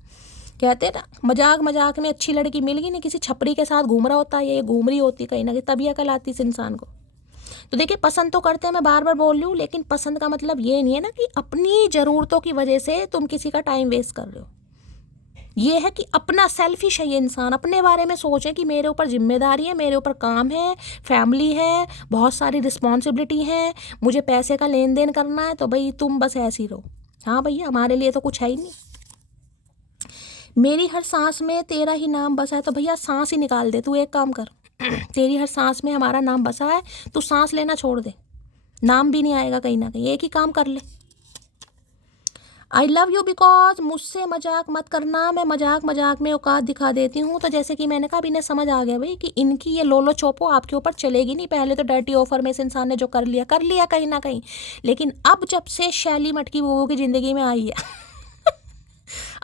कहते ना मजाक मजाक में अच्छी लड़की मिल गई, नहीं किसी छपरी के साथ घूम रहा होता है, ये घूम रही होती कहीं ना कहीं, तभी अकल आती इस इंसान को। तो देखिए पसंद तो करते हैं, मैं बार बार बोल रही हूँ, लेकिन पसंद का मतलब ये नहीं है ना कि अपनी ज़रूरतों की वजह से तुम किसी का टाइम वेस्ट कर रहे हो। ये है कि अपना सेल्फिश है ये इंसान, अपने बारे में सोचें कि मेरे ऊपर जिम्मेदारी है, मेरे ऊपर काम है, फैमिली है, बहुत सारी रिस्पॉन्सिबिलिटी है, मुझे पैसे का लेन देन करना है, तो भाई तुम बस ऐसे ही रहो। हाँ भैया हमारे लिए तो कुछ है ही नहीं। मेरी हर सांस में तेरा ही नाम बसा है, तो भैया सांस ही निकाल दे, तू एक काम कर तेरी हर सांस में हमारा नाम बसा है, तू सांस लेना छोड़ दे, नाम भी नहीं आएगा कहीं ना कहीं, एक ही काम कर ले। आई लव यू बिकॉज मुझसे मजाक मत करना, मैं मजाक मजाक में औकात दिखा देती हूँ। तो जैसे कि मैंने कहा अब इन्हें समझ आ गया भाई कि इनकी ये लोलो चोपो आपके ऊपर चलेगी नहीं। पहले तो डर्टी ऑफर में इस इंसान ने जो कर लिया कहीं ना कहीं, लेकिन अब जब से शैली मटकी बुबू की ज़िंदगी में आई है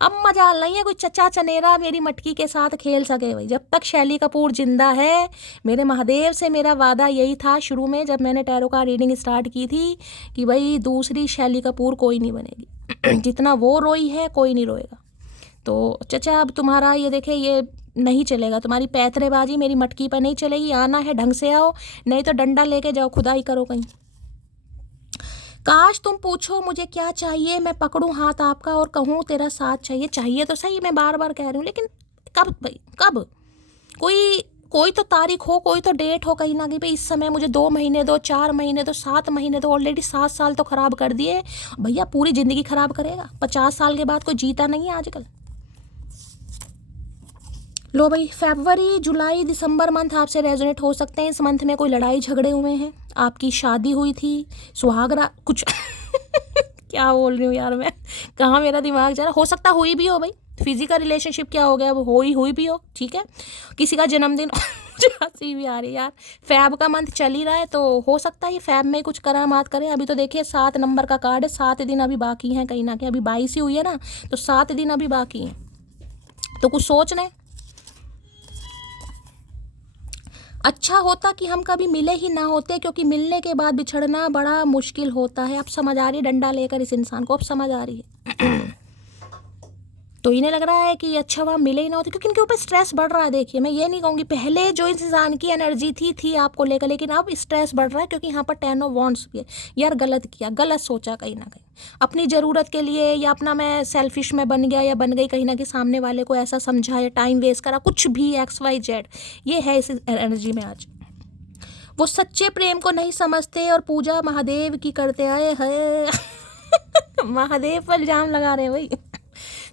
अब मजाल नहीं है कोई चचा चनेरा मेरी मटकी के साथ खेल सके। भाई जब तक शैली कपूर जिंदा है, मेरे महादेव से मेरा वादा यही था शुरू में जब मैंने टैरो का रीडिंग स्टार्ट की थी कि भाई दूसरी शैली कपूर कोई नहीं बनेगी जितना वो रोई है कोई नहीं रोएगा। तो चचा अब तुम्हारा ये देखे ये नहीं चलेगा, तुम्हारी पैतरेबाजी मेरी मटकी पर नहीं चलेगी, आना है ढंग से आओ, नहीं तो डंडा लेके जाओ खुदाई करो कहीं। काश तुम पूछो मुझे क्या चाहिए, मैं पकड़ूं हाथ आपका और कहूँ तेरा साथ चाहिए। चाहिए तो सही, मैं बार बार कह रही हूँ, लेकिन कब भाई कब, कोई तो तारीख हो, कोई तो डेट हो कहीं ना कहीं। भाई इस समय मुझे 2 महीने दो, 4 महीने दो, 7 महीने दो, ऑलरेडी 7 साल तो ख़राब कर दिए भैया, पूरी ज़िंदगी ख़राब करेगा। 50 साल के बाद कोई जीता नहीं है आजकल। लो भाई फरवरी जुलाई दिसंबर मंथ आपसे रेजोनेट हो सकते हैं। इस मंथ में कोई लड़ाई झगड़े हुए हैं, आपकी शादी हुई थी, सुहागरा कुछ क्या बोल रही हूँ यार मैं, कहाँ मेरा दिमाग जा रहा। हो सकता हुई भी हो भाई, फिजिकल रिलेशनशिप क्या हो गया, वो हुई भी हो, ठीक है। किसी का जन्मदिन मुझे हंसी भी आ रही है यार, फैब का मंथ चल ही रहा है तो हो सकता है ये फैब में कुछ करामात करें। अभी तो देखिए 7 नंबर का कार्ड है, 7 दिन अभी बाकी हैं कहीं ना कहीं, अभी 22 ही हुई है ना, तो 7 दिन अभी बाकी हैं, तो कुछ सोच लें। अच्छा होता कि हम कभी मिले ही ना होते, क्योंकि मिलने के बाद बिछड़ना बड़ा मुश्किल होता है। अब समझ आ रही है डंडा लेकर इस इंसान को, अब समझ आ रही है तो इन्हें लग रहा है कि अच्छा वहाँ मिले ही ना होते, क्योंकि इनके ऊपर स्ट्रेस बढ़ रहा है। देखिए मैं ये नहीं कहूँगी, पहले जो इस इंसान की एनर्जी थी आपको लेकर, लेकिन अब स्ट्रेस बढ़ रहा है क्योंकि यहाँ पर 10 ऑफ वॉन्ड्स भी है। यार गलत किया, गलत सोचा कहीं ना कहीं, अपनी ज़रूरत के लिए या अपना मैं सेल्फिश में बन गया या बन गई कहीं ना कहीं, सामने वाले को ऐसा समझा या टाइम वेस्ट करा, कुछ भी XYZ ये है इस एनर्जी में आज। वो सच्चे प्रेम को नहीं समझते और पूजा महादेव की करते आए है महादेव पर इल्जाम लगा रहे हैं भाई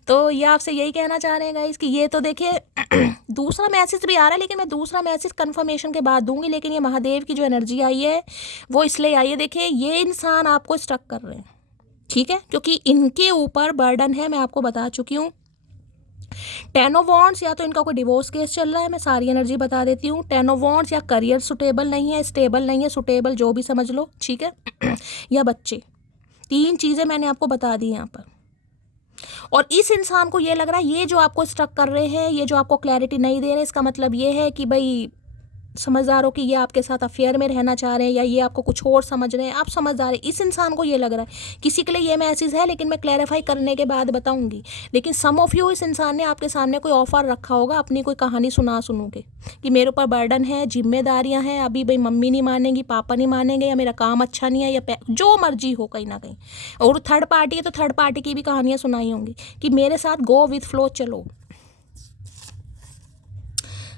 तो ये आपसे यही कहना चाह रहे हैं गाइस कि ये तो देखिए दूसरा मैसेज भी आ रहा है, लेकिन मैं दूसरा मैसेज कंफर्मेशन के बाद दूंगी। लेकिन ये महादेव की जो एनर्जी आई है वो इसलिए आई है, देखिए ये इंसान आपको स्टक कर रहे हैं, ठीक है, क्योंकि इनके ऊपर बर्डन है, मैं आपको बता चुकी हूँ। 10 ऑफ वॉन्ड्स, या तो इनका कोई डिवोर्स केस चल रहा है, मैं सारी एनर्जी बता देती हूँ। 10 ऑफ वॉन्ड्स, या करियर सुटेबल नहीं है, स्टेबल नहीं है, सुटेबल जो भी समझ लो, ठीक है या बच्चे, 3 चीज़ें मैंने आपको बता दी यहाँ पर। और इस इंसान को ये लग रहा है ये जो आपको स्ट्रक कर रहे हैं, ये जो आपको क्लैरिटी नहीं दे रहे, इसका मतलब ये है कि भाई समझदार हो कि ये आपके साथ अफेयर में रहना चाह रहे हैं या ये आपको कुछ और समझ रहे हैं, आप समझदार हैं। इस इंसान को ये लग रहा है, किसी के लिए ये मैसेज है लेकिन मैं क्लैरिफाई करने के बाद बताऊंगी। लेकिन सम ऑफ यू, इस इंसान ने आपके सामने कोई ऑफर रखा होगा, अपनी कोई कहानी सुनू के कि मेरे ऊपर बर्डन है, जिम्मेदारियां हैं, अभी भाई मम्मी नहीं मानेंगी, पापा नहीं मानेंगे, या मेरा काम अच्छा नहीं है, या जो मर्जी हो कहीं ना कहीं। और थर्ड पार्टी है तो थर्ड पार्टी की भी कहानियाँ सुनाई होंगी कि मेरे साथ गो विथ फ्लो चलो।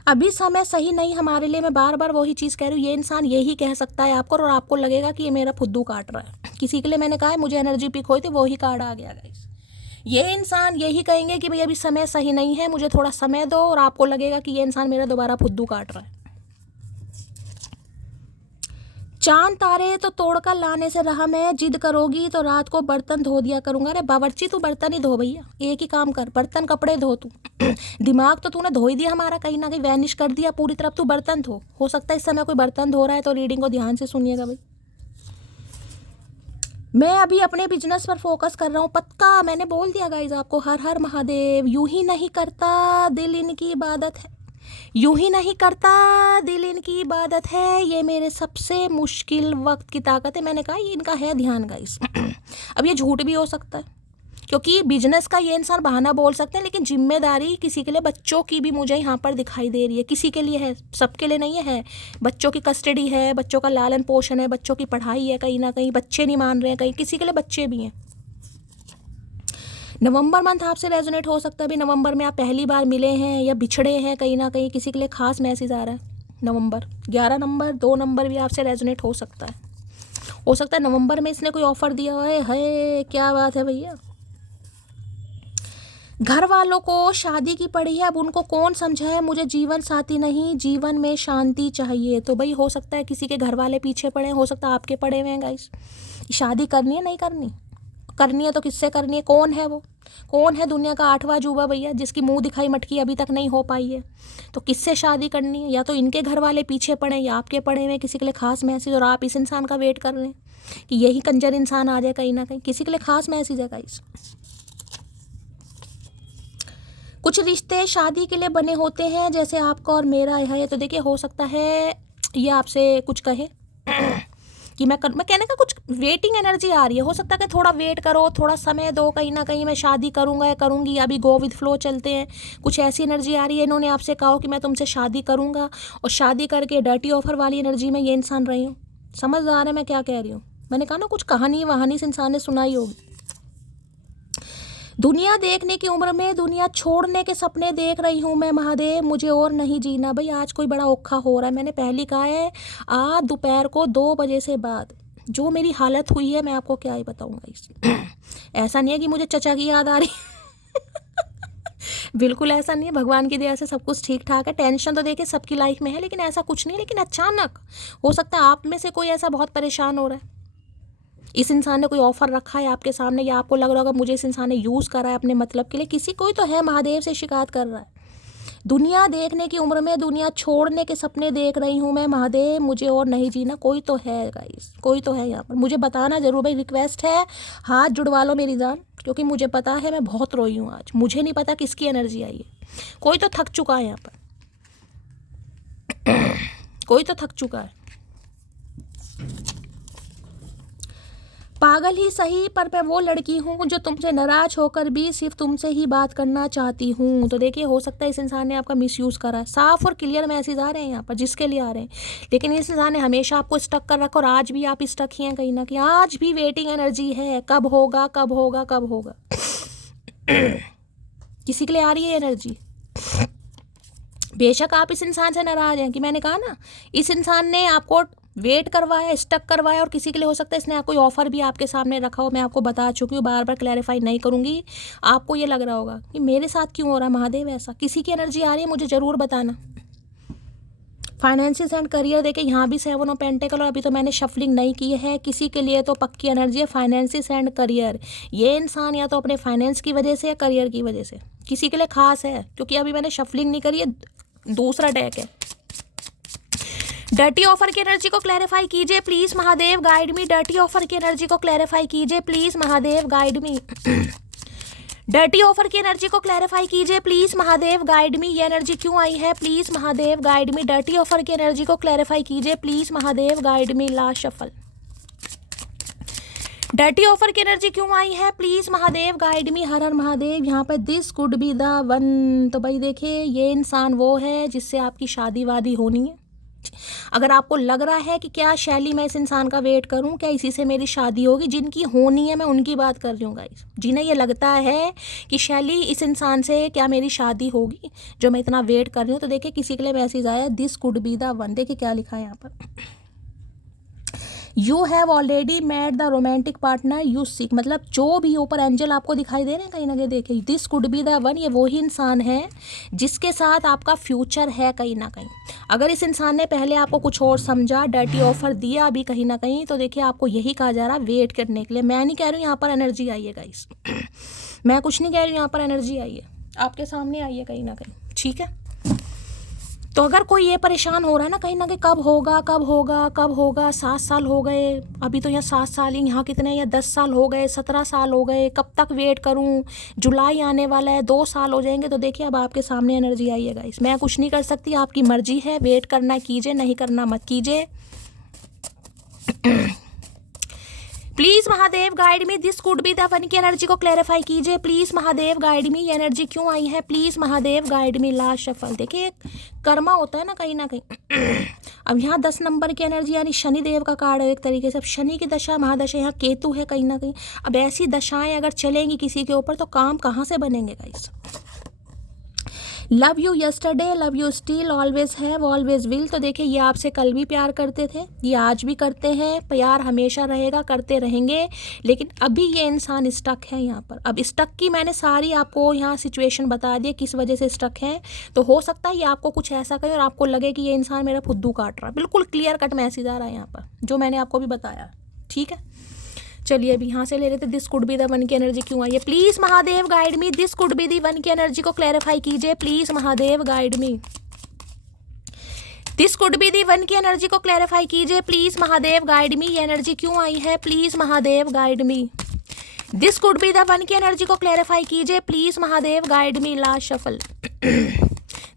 अभी समय सही नहीं हमारे लिए, मैं बार बार वही चीज़ कह रही हूँ। ये इंसान यही कह सकता है आपको, और आपको लगेगा कि ये मेरा फुद्दू काट रहा है, किसी के लिए मैंने कहा है मुझे एनर्जी पिक हुई थी, वो ही कार्ड आ गया गाइस। ये इंसान यही कहेंगे कि भाई अभी समय सही नहीं है, मुझे थोड़ा समय दो, और आपको लगेगा कि ये इंसान मेरा दोबारा फुद्दू काट रहा है। चांद तारे तो तोड़कर लाने से रहा मैं, जिद करोगी तो रात को बर्तन धो दिया करूंगा। अरे बावर्ची तू बर्तन ही धो भैया, एक ही काम कर, बर्तन कपड़े धो तू। दिमाग तो तूने धो ही दिया हमारा, कहीं ना कहीं वैनिश कर दिया पूरी तरफ, तू बर्तन धो। हो सकता है इस समय कोई बर्तन धो रहा है, तो रीडिंग को ध्यान से सुनिएगा भाई। मैं अभी अपने बिजनेस पर फोकस कर रहा हूँ, पक्का मैंने बोल दिया गाइज आपको। हर हर महादेव। यूं ही नहीं करता दिल इनकी इबादत है, यूं ही नहीं करता दिल इनकी इबादत है, ये मेरे सबसे मुश्किल वक्त की ताकत है। मैंने कहा ये इनका है ध्यान गाइस। अब ये झूठ भी हो सकता है, क्योंकि बिजनेस का ये इंसान बहाना बोल सकते हैं, लेकिन जिम्मेदारी किसी के लिए बच्चों की भी मुझे यहाँ पर दिखाई दे रही है। किसी के लिए है, सबके लिए नहीं है। बच्चों की कस्टडी है, बच्चों का लालन पोषण है, बच्चों की पढ़ाई है, कहीं ना कहीं बच्चे नहीं मान रहे हैं, कहीं किसी के लिए बच्चे भी हैं। नवंबर मंथ आपसे रेजोनेट हो सकता है। अभी नवंबर में आप पहली बार मिले हैं या बिछड़े हैं, कहीं ना कहीं किसी के लिए खास मैसेज आ रहा है। नवंबर 11 नंबर 2 नंबर भी आपसे रेजोनेट हो सकता है। हो सकता है नवंबर में इसने कोई ऑफर दिया है। क्या बात है भैया। घर वालों को शादी की पड़ी है, अब उनको कौन समझाए, मुझे जीवन साथी नहीं, जीवन में शांति चाहिए। तो भाई हो सकता है किसी के घर वाले पीछे पड़े हैं, हो सकता है आपके पड़े हुए हैं गाइस। शादी करनी है नहीं करनी, करनी है तो किससे करनी है, कौन है वो, कौन है दुनिया का 8वां अजूबा भैया जिसकी मुंह दिखाई मटकी अभी तक नहीं हो पाई है। तो किससे शादी करनी है, या तो इनके घर वाले पीछे पड़े या आपके पड़े हुए किसी के लिए खास मैसेज, और आप इस इंसान का वेट कर रहे हैं कि यही कंजर इंसान आ जाए कहीं ना कहीं। किसी के लिए खास मैसेज है गाइस। कुछ रिश्ते शादी के लिए बने होते हैं, जैसे आपका और मेरा है। तो देखिए हो सकता है ये आपसे कुछ कहे कि मैं कहने का कुछ वेटिंग एनर्जी आ रही है। हो सकता है कि थोड़ा वेट करो, थोड़ा समय दो, कहीं ना कहीं मैं शादी करूंगा या करूंगी, अभी गो विद फ्लो चलते हैं। कुछ ऐसी एनर्जी आ रही है, इन्होंने आपसे कहा कि मैं तुमसे शादी करूंगा, और शादी करके डर्टी ऑफर वाली एनर्जी में ये इंसान रही हूँ। समझ आ रहा है मैं क्या कह रही हूँ। मैंने कहा ना कुछ कहानी वहानी से इंसान ने सुनाई होगी। दुनिया देखने की उम्र में दुनिया छोड़ने के सपने देख रही हूँ मैं महादेव, मुझे और नहीं जीना। भाई आज कोई बड़ा औखा हो रहा है। मैंने पहले कहा है आज दोपहर को 2 बजे से बाद जो मेरी हालत हुई है मैं आपको क्या ही बताऊँगा इस। ऐसा नहीं है कि मुझे चचा की याद आ रही बिल्कुल ऐसा नहीं है, भगवान की दया से सब कुछ ठीक ठाक है। टेंशन तो देखिए सबकी लाइफ में है, लेकिन ऐसा कुछ नहीं। लेकिन अचानक हो सकता है आप में से कोई ऐसा बहुत परेशान हो रहा है, इस इंसान ने कोई ऑफर रखा है आपके सामने, या आपको लग रहा होगा मुझे इस इंसान ने यूज़ करा है अपने मतलब के लिए। किसी कोई तो है महादेव से शिकायत कर रहा है। दुनिया देखने की उम्र में दुनिया छोड़ने के सपने देख रही हूँ मैं महादेव, मुझे और नहीं जीना। कोई तो है गाइस, कोई तो है यहाँ पर। मुझे बताना जरूर भाई, रिक्वेस्ट है, हाथ जुड़वा लो मेरी जान, क्योंकि मुझे पता है मैं बहुत रोई हूँ आज। मुझे नहीं पता किसकी एनर्जी आई है। कोई तो थक चुका है यहाँ पर कोई तो थक चुका है। पागल ही सही, पर मैं वो लड़की हूँ जो तुमसे नाराज होकर भी सिर्फ तुमसे ही बात करना चाहती हूँ। तो देखिए हो सकता है इस इंसान ने आपका मिसयूज़ करा। साफ और क्लियर मैसेज आ रहे हैं यहाँ पर जिसके लिए आ रहे हैं, लेकिन इस इंसान ने हमेशा आपको स्टक कर रखा, और आज भी आप स्टक ही हैं कहीं ना कहीं। आज भी वेटिंग एनर्जी है, कब होगा कब होगा कब होगा। किसी के लिए आ रही है एनर्जी। बेशक आप इस इंसान से नाराज हैं, कि मैंने कहा ना इस इंसान ने आपको वेट करवाया, स्टक करवाया, और किसी के लिए हो सकता है इसने कोई ऑफर भी आपके सामने रखा हो। मैं आपको बता चुकी हूँ, बार बार क्लैरिफाई नहीं करूँगी। आपको ये लग रहा होगा कि मेरे साथ क्यों हो रहा है महादेव ऐसा। किसी की एनर्जी आ रही है, मुझे ज़रूर बताना। फाइनेंसिस एंड करियर देखिए यहाँ भी 7 ऑफ पेंटिकल, और अभी तो मैंने शफलिंग नहीं की है। किसी के लिए तो पक्की एनर्जी है फाइनेंसिस एंड करियर। ये इंसान या तो अपने फाइनेंस की वजह से या करियर की वजह से किसी के लिए खास है, क्योंकि अभी मैंने शफलिंग नहीं करी है, दूसरा डेक है। डर्टी ऑफर की एनर्जी को क्लैरिफाई कीजिए please Mahadev, guide me. Dirty offer की एनर्जी को क्लैरिफाई कीजिए please Mahadev, guide me. Dirty offer की एनर्जी को क्लैरिफाई कीजिए प्लीज महादेव, गाइड मी। ये एनर्जी क्यों आई है please Mahadev, guide me. Dirty offer की एनर्जी को क्लैरिफाई कीजिए please Mahadev, guide me. Last shuffle. Dirty offer की एनर्जी क्यों आई है प्लीज महादेव, गाइड मी। हर हर महादेव। यहाँ पर this could be the one. तो भाई देखिए ये इंसान वो है जिससे आपकी शादी वादी होनी है। अगर आपको लग रहा है कि क्या शैली मैं इस इंसान का वेट करूं, क्या इसी से मेरी शादी होगी, जिनकी होनी है मैं उनकी बात कर रही हूँ गाइस। जिन्हें ये लगता है कि शैली इस इंसान से क्या मेरी शादी होगी, जो मैं इतना वेट कर रही हूँ। तो देखिए किसी के लिए मैसेज आया, this could be the one. देखिए क्या लिखा है यहाँ पर। You have already met the romantic partner you seek, मतलब जो भी ऊपर एंजल आपको दिखाई दे रहे हैं कहीं ना कहीं, देखिए this could be the one, ये वही इंसान है जिसके साथ आपका फ्यूचर है कहीं ना कहीं। अगर इस इंसान ने पहले आपको कुछ और समझा, डर्टी ऑफर दिया अभी कहीं ना कहीं, तो देखिए आपको यही कहा जा रहा है वेट करने के लिए। मैं नहीं कह रही हूँ यहाँ पर एनर्जी आई है गाइस मैं कुछ नहीं कह रही हूँ, यहाँ पर एनर्जी आई है, आपके सामने आई है कहीं ना कहीं, ठीक है। तो अगर कोई ये परेशान हो रहा है ना कहीं ना कहीं, कब होगा कब होगा कब होगा, 7 साल हो गए, अभी तो यहाँ 7 साल ही, यहाँ कितने, या 10 साल हो गए, 17 साल हो गए, कब तक वेट करूँ, जुलाई आने वाला है, 2 साल हो जाएंगे, तो देखिए अब आपके सामने एनर्जी आई है गाइस। मैं कुछ नहीं कर सकती, आपकी मर्जी है, वेट करना कीजिए, नहीं करना मत कीजिए। Please Mahadev guide me, this could be the one की एनर्जी को क्लैरिफाई कीजिए प्लीज महादेव गाइड मी, ये एनर्जी क्यों आई है please Mahadev guide me. Last shuffle, देखिए कर्मा होता है ना कहीं ना कहीं। अब यहाँ 10 नंबर की एनर्जी यानी शनि देव का कार्ड है एक तरीके से। अब शनि की दशा महादशा, यहाँ केतु है कहीं ना कहीं। अब ऐसी दशाएं अगर चलेंगी किसी के ऊपर तो काम कहाँ से बनेंगे guys. Love you yesterday, love you still, always have, always will, तो देखिए ये आपसे कल भी प्यार करते थे, ये आज भी करते हैं, प्यार हमेशा रहेगा, करते रहेंगे। लेकिन अभी ये इंसान स्टक है यहाँ पर। अब स्टक की मैंने सारी आपको यहाँ सिचुएशन बता दी किस वजह से स्टक है। तो हो सकता है ये आपको कुछ ऐसा कहे और आपको लगे कि ये इंसान मेरा फुद्दू काट रहा है। बिल्कुल क्लियर कट मैसेज आ रहा है यहाँ पर जो मैंने आपको भी बताया, ठीक है। चलिए अभी यहाँ से ले लेते, this could be the one की एनर्जी क्यों आई है please Mahadev guide me, this could be the one की एनर्जी को क्लैरिफाई कीजिए please Mahadev guide me. This could be the one की एनर्जी को क्लैरिफाई कीजिए प्लीज महादेव गाइड मी, ये एनर्जी क्यों आई है please Mahadev guide me. This could be the one की एनर्जी को क्लैरिफाई कीजिए please Mahadev guide me. Last shuffle.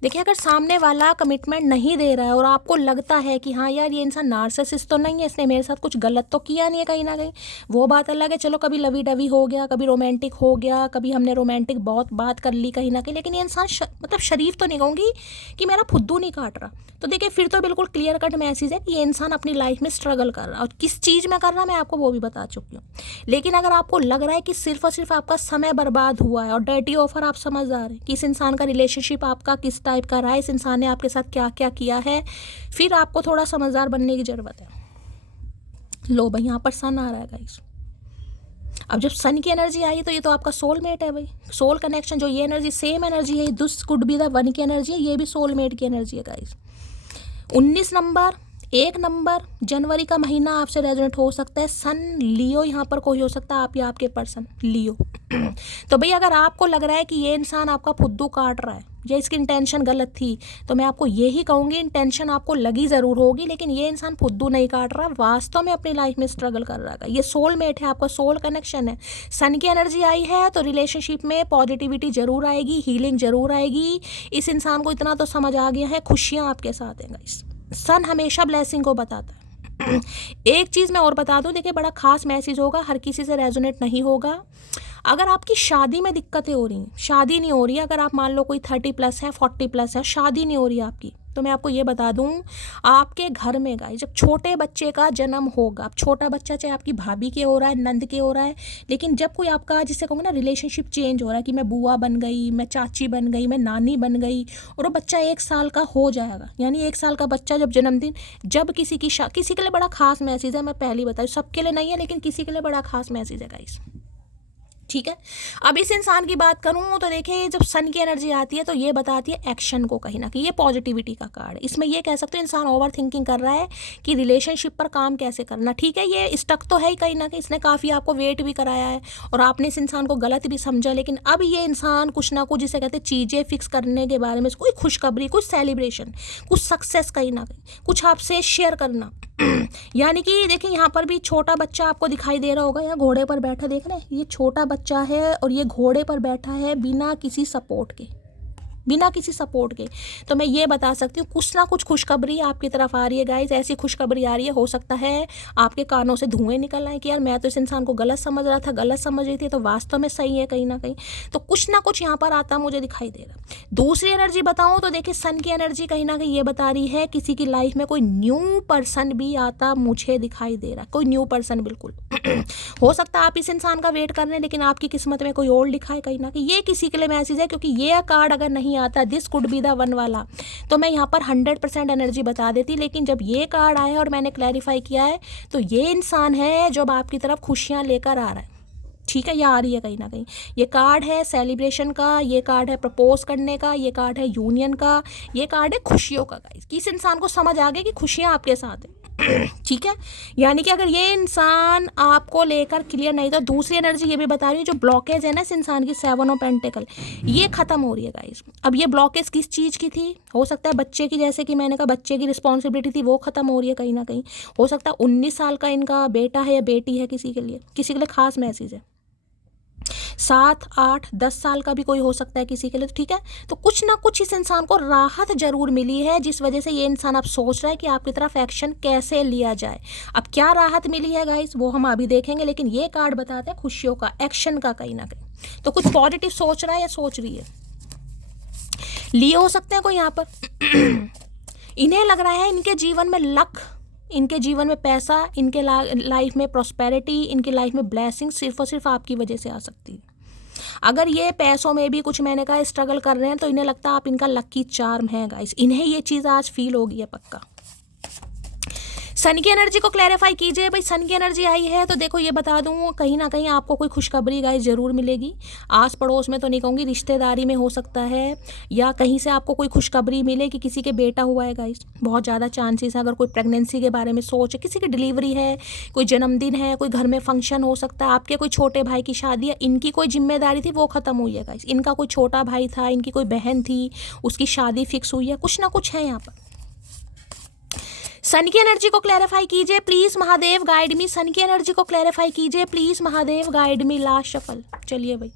देखिए अगर सामने वाला कमिटमेंट नहीं दे रहा है और आपको लगता है कि हाँ यार ये इंसान नार्सिसिस्ट तो नहीं है, इसने मेरे साथ कुछ गलत तो किया नहीं है कहीं ना कहीं, वो बात अलग है। चलो कभी लवी डवी हो गया, कभी रोमांटिक हो गया, कभी हमने रोमांटिक बहुत बात कर ली कहीं ना कहीं, लेकिन ये इंसान मतलब शरीफ तो नहीं कहूँगी कि मेरा फुद्दू नहीं काट रहा। तो देखिए फिर तो बिल्कुल क्लियर कट मैसेज है कि ये इंसान अपनी लाइफ में स्ट्रगल कर रहा है, और किस चीज़ में कर रहा है मैं आपको वो भी बता चुकी हूँ। लेकिन अगर आपको लग रहा है कि सिर्फ और सिर्फ आपका समय बर्बाद हुआ है और डर्टी ऑफर आप समझदार हैं कि इस इंसान का रिलेशनशिप आपका किस टाइप का रहा है, इस इंसान ने आपके साथ क्या क्या किया है, फिर आपको थोड़ा समझदार बनने की जरूरत है। लो भाई यहाँ पर सन आ रहा है गाइस। अब जब सन की एनर्जी आई तो ये तो आपका सोलमेट है भाई, सोल कनेक्शन। जो ये एनर्जी सेम एनर्जी है, this could be the one की एनर्जी है, ये भी सोलमेट की एनर्जी है गाइस। 19 नंबर, 1 नंबर, जनवरी का महीना आपसे रेजोनेट हो सकता है। सन लियो यहाँ पर कोई हो सकता है, आप या आपके पर्सन लियो। तो भाई अगर आपको लग रहा है कि ये इंसान आपका फुद्दू काट रहा है या इसकी इंटेंशन गलत थी, तो मैं आपको यही कहूँगी इंटेंशन आपको लगी ज़रूर होगी, लेकिन ये इंसान फुद्दू नहीं काट रहा, वास्तव में अपनी लाइफ में स्ट्रगल कर रहा है। ये सोलमेट है, आपका सोल कनेक्शन है। सन की एनर्जी आई है तो रिलेशनशिप में पॉजिटिविटी जरूर आएगी, हीलिंग जरूर आएगी। इस इंसान को इतना तो समझ आ गया है, खुशियाँ आपके साथ हैं गाइस। सन हमेशा ब्लेसिंग को बताता है। एक चीज़ मैं और बता दूं, देखिए बड़ा खास मैसेज होगा, हर किसी से रेजोनेट नहीं होगा। अगर आपकी शादी में दिक्कतें हो रही हैं, शादी नहीं हो रही है, अगर आप मान लो कोई 30+ है, 40+ है, शादी नहीं हो रही है आपकी, तो मैं आपको ये बता दूं, आपके घर में गाइस जब छोटे बच्चे का जन्म होगा, अब छोटा बच्चा चाहे आपकी भाभी के हो रहा है, नंद के हो रहा है, लेकिन जब कोई आपका जिससे कहूँगा ना रिलेशनशिप चेंज हो रहा है कि मैं बुआ बन गई, मैं चाची बन गई, मैं नानी बन गई, और वो बच्चा 1 साल का हो जाएगा, यानी 1 साल का बच्चा जब जन्मदिन, जब किसी के लिए बड़ा खास मैसेज है, मैं पहले बताऊँ सबके लिए नहीं है, लेकिन किसी के लिए बड़ा खास मैसेज है गाइस, ठीक है। अब इस इंसान की बात करूं तो देखिए जब सन की एनर्जी आती है तो ये बताती है एक्शन को कहीं ना कहीं, ये पॉजिटिविटी का कार्ड है। इसमें ये कह सकते हो इंसान ओवर थिंकिंग कर रहा है कि रिलेशनशिप पर काम कैसे करना, ठीक है। ये स्टक तो है ही कहीं ना कहीं, इसने काफ़ी आपको वेट भी कराया है और आपने इस इंसान को गलत भी समझा, लेकिन अब ये इंसान कुछ ना कुछ जिसे कहते हैं चीज़ें फिक्स करने के बारे में, कोई खुशखबरी, कुछ सेलिब्रेशन, कुछ सक्सेस कहीं ना कहीं, कुछ आपसे शेयर करना। यानी कि देखिए यहाँ पर भी छोटा बच्चा आपको दिखाई दे रहा होगा, यहाँ घोड़े पर बैठा, देख रहे हैं, ये छोटा बच्चा है और ये घोड़े पर बैठा है बिना किसी सपोर्ट के, बिना किसी सपोर्ट के। तो मैं ये बता सकती हूँ कुछ ना कुछ खुशखबरी आपकी तरफ आ रही है गाइस, ऐसी खुशखबरी आ रही है, हो सकता है आपके कानों से धुएं निकल आए कि यार मैं तो इस इंसान को गलत समझ रहा था, गलत समझ रही थी, तो वास्तव में सही है कहीं ना कहीं। तो कुछ ना कुछ यहाँ पर आता मुझे दिखाई दे रहा। दूसरी एनर्जी बताऊँ तो देखिए सन की एनर्जी कहीं ना कहीं ये बता रही है किसी की लाइफ में कोई न्यू पर्सन भी आता मुझे दिखाई दे रहा है, कोई न्यू पर्सन बिल्कुल। हो सकता है आप इस इंसान का वेट कर रहे हैं, लेकिन आपकी किस्मत में कोई और लिखा है कहीं ना कहीं। ये किसी के लिए मैसेज है, क्योंकि ये कार्ड अगर नहीं नहीं आता, this could be the one वाला, तो मैं यहाँ पर 100% एनर्जी बता देती। लेकिन जब ये कार्ड आया और मैंने क्लैरिफाई किया है तो ये इंसान है जो आपकी तरफ खुशियाँ लेकर आ रहा है, ठीक है, या आ रही है कहीं ना कहीं। ये कार्ड है सेलिब्रेशन का, ये कार्ड है प्रपोज करने का, ये कार्ड है यूनियन का, ये कार्ड है खुशियों का। गाइस किस इंसान को समझ आ गया कि खुशियाँ आपके साथ है, ठीक है। यानी कि अगर ये इंसान आपको लेकर क्लियर नहीं, तो दूसरी एनर्जी ये भी बता रही है जो ब्लॉकेज है ना इस इंसान की, 7 ऑफ पेंटिकल, ये खत्म हो रही है गाइस। अब ये ब्लॉकेज किस चीज़ की थी? हो सकता है बच्चे की, जैसे कि मैंने कहा बच्चे की रिस्पॉन्सिबिलिटी थी, वो खत्म हो रही है कहीं ना कहीं। हो सकता है 19 साल का इनका बेटा है या बेटी है, किसी के लिए खास मैसेज है। 7, 8, 10 साल का भी कोई हो सकता है किसी के लिए, तो ठीक है। तो कुछ ना कुछ इस इंसान को राहत जरूर मिली है, जिस वजह से ये इंसान अब सोच रहा है कि आपकी तरफ एक्शन कैसे लिया जाए। अब क्या राहत मिली है गाइस वो हम अभी देखेंगे, लेकिन ये कार्ड बताते हैं खुशियों का, एक्शन का कहीं ना कहीं। तो कुछ पॉजिटिव सोच रहा है या सोच रही है, लिए हो सकते हैं कोई यहाँ पर। इन्हें लग रहा है इनके जीवन में लक, इनके जीवन में पैसा, इनके लाइफ में प्रॉस्पेरिटी, इनके लाइफ में ब्लेसिंग सिर्फ और सिर्फ आपकी वजह से आ सकती है। अगर ये पैसों में भी कुछ मैंने कहा स्ट्रगल कर रहे हैं तो इन्हें लगता है आप इनका लकी चार्म है गाइस, इन्हें ये चीज़ आज फील होगी है पक्का। सन की एनर्जी को क्लैरिफाई कीजिए भाई, सन की एनर्जी आई है तो देखो ये बता दूँ कहीं ना कहीं आपको कोई खुशखबरी गाइस ज़रूर मिलेगी। आस पड़ोस में तो नहीं कहूँगी, रिश्तेदारी में हो सकता है, या कहीं से आपको कोई खुशखबरी मिले कि किसी के बेटा हुआ है गाइस, बहुत ज़्यादा चांसेस है। अगर कोई प्रेगनेंसी के बारे में सोच, किसी की डिलीवरी है, कोई जन्मदिन है, कोई घर में फंक्शन हो सकता है, आपके कोई छोटे भाई की शादी है, इनकी कोई जिम्मेदारी थी वो ख़त्म हुई है गाइस। इनका कोई छोटा भाई था, इनकी कोई बहन थी, उसकी शादी फिक्स हुई है, कुछ ना कुछ है यहाँ पर। सन की एनर्जी को क्लैरिफाई कीजिए प्लीज महादेव गाइड मी, सन की एनर्जी को क्लैरिफाई कीजिए please Mahadev guide me. Last shuffle, चलिए भाई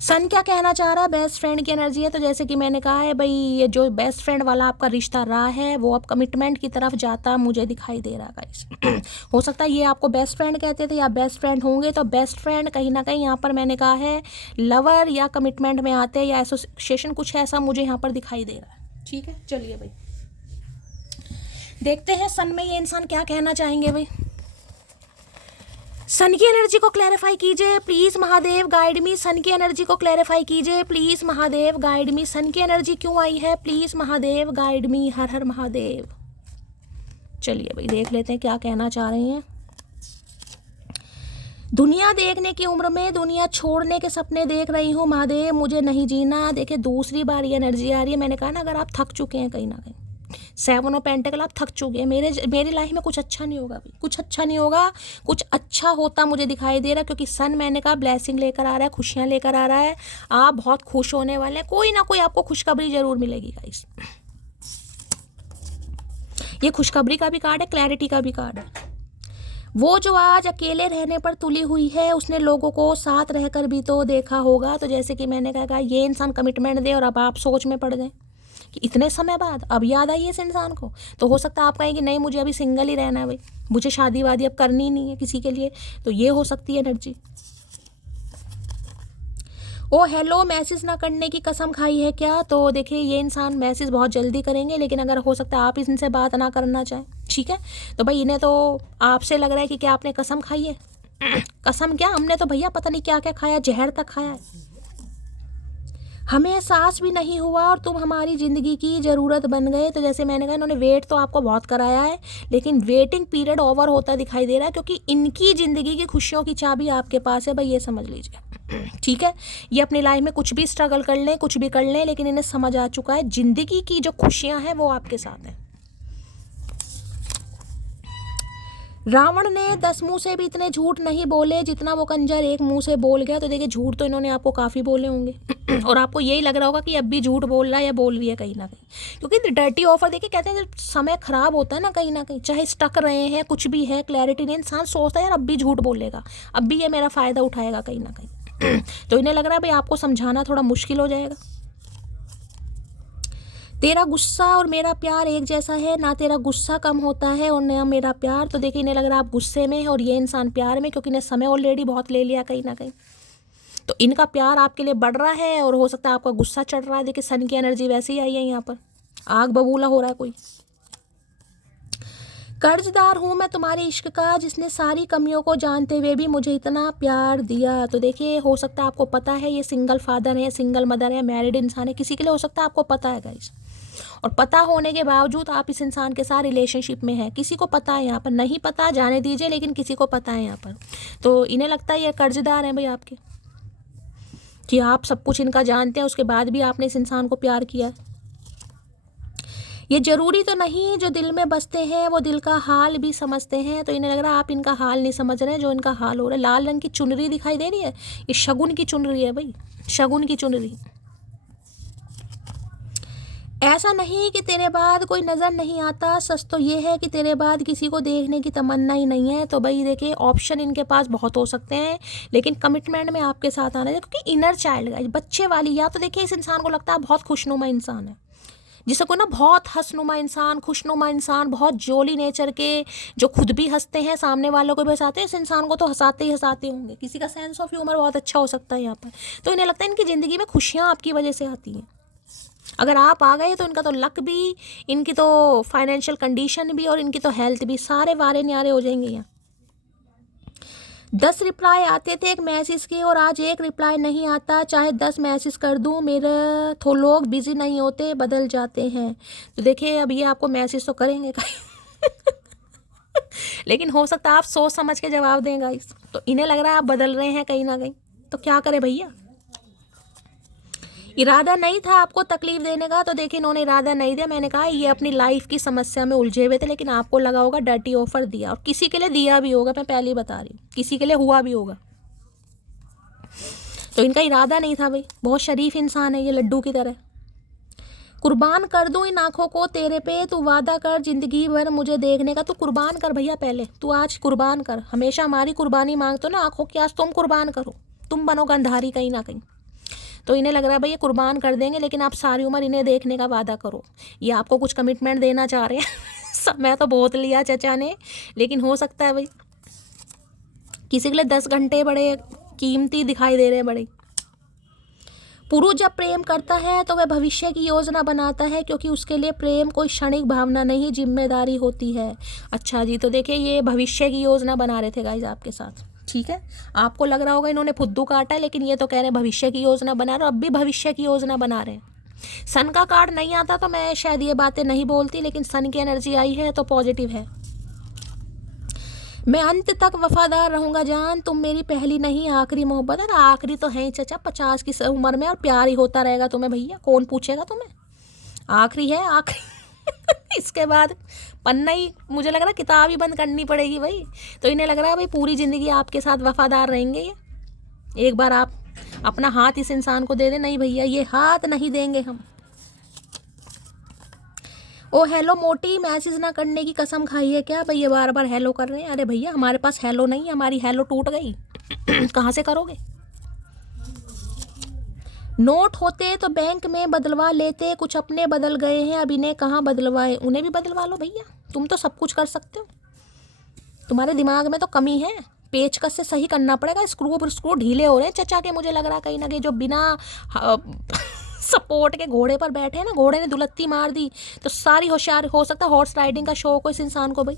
सन क्या कहना चाह रहा है। बेस्ट फ्रेंड की एनर्जी है, तो जैसे कि मैंने कहा है भाई, ये जो बेस्ट फ्रेंड वाला आपका रिश्ता रहा है वो अब कमिटमेंट की तरफ जाता मुझे दिखाई दे रहा है गाइस। हो सकता है ये आपको बेस्ट फ्रेंड कहते थे या बेस्ट फ्रेंड होंगे, तो बेस्ट फ्रेंड कहीं ना कहीं यहाँ पर मैंने कहा है लवर या कमिटमेंट में आते हैं या एसोसिएशन, कुछ ऐसा मुझे यहाँ पर दिखाई दे रहा है, ठीक है। चलिए भाई देखते हैं सन में ये इंसान क्या कहना चाहेंगे भाई। सन की एनर्जी को क्लैरिफाई कीजिए प्लीज महादेव गाइड मी, सन की एनर्जी को क्लैरिफाई कीजिए प्लीज महादेव गाइड मी। सन की एनर्जी क्यों आई है, प्लीज महादेव गाइड मी। हर हर महादेव। चलिए भाई देख लेते हैं क्या कहना चाह रहे हैं। दुनिया देखने की उम्र में दुनिया छोड़ने के सपने देख रही हूँ महादेव, मुझे नहीं जीना। देखिए दूसरी बार ये एनर्जी आ रही है, मैंने कहा ना अगर आप थक चुके हैं कहीं ना कहीं, 7 ऑफ पेंटिकल आप थक चुके हैं, मेरी लाइफ में कुछ अच्छा नहीं होगा भाई, कुछ अच्छा नहीं होगा। कुछ अच्छा होता मुझे दिखाई दे रहा है, क्योंकि सन मैंने कहा ब्लेसिंग लेकर आ रहा है, खुशियाँ लेकर आ रहा है, आप बहुत खुश होने वाले हैं, कोई ना कोई आपको खुशखबरी जरूर मिलेगी गाइस। ये खुशखबरी का भी कार्ड है, क्लैरिटी का भी कार्ड है। वो जो आज अकेले रहने पर तुली हुई है, उसने लोगों को साथ रहकर भी तो देखा होगा। तो जैसे कि मैंने कहा ये इंसान कमिटमेंट दे और अब आप सोच में पड़ गए कि इतने समय बाद अब याद आई है इस इंसान को। तो हो सकता है आप कहें कि नहीं मुझे अभी सिंगल ही रहना है भाई, मुझे शादी वादी अब करनी ही नहीं है किसी के लिए, तो ये हो सकती है एनर्जी। ओ हेलो, मैसेज ना करने की कसम खाई है क्या? तो देखिए ये इंसान मैसेज बहुत जल्दी करेंगे, लेकिन अगर हो सकता है आप इनसे बात ना करना चाहें, ठीक है। तो भाई इन्हें तो आपसे लग रहा है कि क्या आपने कसम खाई है। कसम क्या, हमने तो भैया पता नहीं क्या क्या खाया, जहर तक खाया है। हमें एहसास भी नहीं हुआ और तुम हमारी ज़िंदगी की ज़रूरत बन गए। तो जैसे मैंने कहा इन्होंने वेट तो आपको बहुत कराया है, लेकिन वेटिंग पीरियड ओवर होता दिखाई दे रहा है, क्योंकि इनकी ज़िंदगी की खुशियों की चाबी आपके पास है भाई, ये समझ लीजिए, ठीक है। ये अपनी लाइफ में कुछ भी स्ट्रगल कर लें, कुछ भी कर लें, लेकिन इन्हें समझ आ चुका है ज़िंदगी की जो खुशियाँ हैं वो आपके साथ हैं। रावण ने 10 मुंह से भी इतने झूठ नहीं बोले जितना वो कंजर एक मुंह से बोल गया। तो देखिए झूठ तो इन्होंने आपको काफ़ी बोले होंगे और आपको यही लग रहा होगा कि अब भी झूठ बोल रहा है या बोल रही है कहीं ना कहीं, क्योंकि डर्टी ऑफर देखिए कहते हैं जब समय खराब होता है ना कहीं ना कहीं, चाहे स्टक रहे हैं कुछ भी है, क्लैरिटी नहीं, इंसान सोचता है यार अब भी झूठ बोलेगा, अब भी ये मेरा फ़ायदा उठाएगा कहीं ना कहीं। तो इन्हें लग रहा है भाई आपको समझाना थोड़ा मुश्किल हो जाएगा। तेरा गुस्सा और मेरा प्यार एक जैसा है, ना तेरा गुस्सा कम होता है और ना मेरा प्यार। तो देखिए इन्हें लग रहा है आप गुस्से में हैं और ये इंसान प्यार में, क्योंकि इन्हें समय ऑलरेडी बहुत ले लिया कहीं ना कहीं। तो इनका प्यार आपके लिए बढ़ रहा है और हो सकता है आपका गुस्सा चढ़ रहा है। देखिए सन की एनर्जी वैसे ही आई है यहाँ पर, आग बबूला हो रहा है कोई। कर्जदार हूँ मैं तुम्हारे इश्क का, जिसने सारी कमियों को जानते हुए भी मुझे इतना प्यार दिया। तो देखिए, हो सकता है आपको पता है ये सिंगल फादर है, सिंगल मदर है, मैरिड इंसान है, किसी के लिए हो सकता है आपको पता है गाइस। और पता होने के बावजूद आप इस इंसान के साथ रिलेशनशिप में हैं। किसी को पता है, यहाँ पर नहीं पता जाने दीजिए, लेकिन किसी को पता है यहाँ पर। तो इन्हें लगता है ये कर्जदार हैं भाई आपके, कि आप सब कुछ इनका जानते हैं, उसके बाद भी आपने इस इंसान को प्यार किया। ये जरूरी तो नहीं जो दिल में बसते हैं वो दिल का हाल भी समझते हैं। तो इन्हें लग रहा है आप इनका हाल नहीं समझ रहे हैं, जो इनका हाल हो रहा है। लाल रंग की चुनरी दिखाई दे रही है, ये शगुन की चुनरी है भाई, शगुन की चुनरी। ऐसा नहीं कि तेरे बाद कोई नज़र नहीं आता, सच तो ये है कि तेरे बाद किसी को देखने की तमन्ना ही नहीं है। तो भाई देखिए, ऑप्शन इनके पास बहुत हो सकते हैं, लेकिन कमिटमेंट में आपके साथ आना है, क्योंकि इनर चाइल्ड बच्चे वाली। या तो देखिए इस इंसान को लगता है बहुत खुशनुमा इंसान है, जिसे कोई ना बहुत हंसनुमा इंसान, खुशनुमा इंसान, बहुत जोली नेचर के, जो खुद भी हंसते हैं, सामने वालों को भी हंसाते हैं। इस इंसान को तो हंसाते ही हंसाते होंगे। किसी का सेंस ऑफ ह्यूमर बहुत अच्छा हो सकता है यहाँ पर। तो इन्हें लगता है इनकी ज़िंदगी में खुशियाँ आपकी वजह से आती हैं। अगर आप आ गए तो इनका तो लक भी, इनकी तो फाइनेंशियल कंडीशन भी, और इनकी तो हेल्थ भी, सारे वारे न्यारे हो जाएंगे यहाँ। 10 रिप्लाई आते थे एक मैसेज के, और आज एक रिप्लाई नहीं आता। चाहे 10 मैसेज कर दूं, मेरे तो लोग बिजी नहीं होते, बदल जाते हैं। तो देखिए, अब ये आपको मैसेज तो करेंगे लेकिन हो सकता है आप सोच समझ के जवाब दें गाइस। तो इन्हें लग रहा है आप बदल रहे हैं कहीं ना कहीं। तो क्या करें भैया, इरादा नहीं था आपको तकलीफ देने का। तो देखिए, इन्होंने इरादा नहीं दिया। मैंने कहा ये अपनी लाइफ की समस्या में उलझे हुए थे, लेकिन आपको लगा होगा डर्टी ऑफर दिया, और किसी के लिए दिया भी होगा, मैं पहले ही बता रही हूँ, किसी के लिए हुआ भी होगा। तो इनका इरादा नहीं था भाई, बहुत शरीफ इंसान है ये, लड्डू की तरह। कुर्बान कर दूं इन आँखों को तेरे पे, तू वादा कर जिंदगी भर मुझे देखने का। तू कुर्बान कर भैया, पहले तू आज कुर्बान कर। हमेशा हमारी कुर्बानी मांगते हो ना आँखों की, आज तुम कुर्बान करो, तुम बनो गंधारी कहीं ना कहीं। तो इन्हें लग रहा है भाई ये कुर्बान कर देंगे, लेकिन आप सारी उम्र इन्हें देखने का वादा करो। ये आपको कुछ कमिटमेंट देना चाह रहे हैं समय तो बहुत लिया चचा ने, लेकिन हो सकता है भाई किसी के लिए 10 घंटे बड़े कीमती दिखाई दे रहे हैं बड़े। पुरुष जब प्रेम करता है तो वह भविष्य की योजना बनाता है, क्योंकि उसके लिए प्रेम कोई क्षणिक भावना नहीं, जिम्मेदारी होती है। अच्छा जी, तो देखिए ये भविष्य की योजना बना रहे थे गाइज आपके साथ, ठीक है। आपको लग रहा होगा इन्होंने फुद्दू काटा है, लेकिन ये तो कह रहे हैं भविष्य की योजना बना रहे, अब भी भविष्य की योजना बना रहे हैं। सन का कार्ड नहीं आता तो मैं शायद ये बातें नहीं बोलती, लेकिन सन की एनर्जी आई है तो पॉजिटिव है। मैं अंत तक वफादार रहूंगा जान, तुम मेरी पहली नहीं आखिरी मोहब्बत। अरे आखिरी तो है ही चचा, 50 की उम्र में, और प्यार ही होता रहेगा तुम्हें भैया, कौन पूछेगा तुम्हें। आखिरी है आखिरी इसके बाद पन्ना ही, मुझे लग रहा है किताब ही बंद करनी पड़ेगी भाई। तो इन्हें लग रहा है भाई पूरी ज़िंदगी आपके साथ वफादार रहेंगे ये। एक बार आप अपना हाथ इस इंसान को दे दें। नहीं भैया, ये हाथ नहीं देंगे हम। ओ हेलो मोटी, मैसेज ना करने की कसम खाई है क्या भैया, बार बार हेलो कर रहे हैं। अरे भैया हमारे पास हेलो नहीं है, हमारी हेलो टूट गई कहाँ से करोगे। नोट होते तो बैंक में बदलवा लेते, कुछ अपने बदल गए हैं, अब इन्हें कहाँ बदलवाए। उन्हें भी बदलवा लो भैया, तुम तो सब कुछ कर सकते हो, तुम्हारे दिमाग में तो कमी है। पेचकस से सही करना पड़ेगा, स्क्रू ढीले हो रहे हैं चचा के। मुझे लग रहा है कहीं ना कहीं जो बिना सपोर्ट के घोड़े पर बैठे हैं ना, घोड़े ने दुलत्ती मार दी। तो सारी होशियार, हो सकता है हॉर्स राइडिंग का शौक हो इस इंसान को भाई।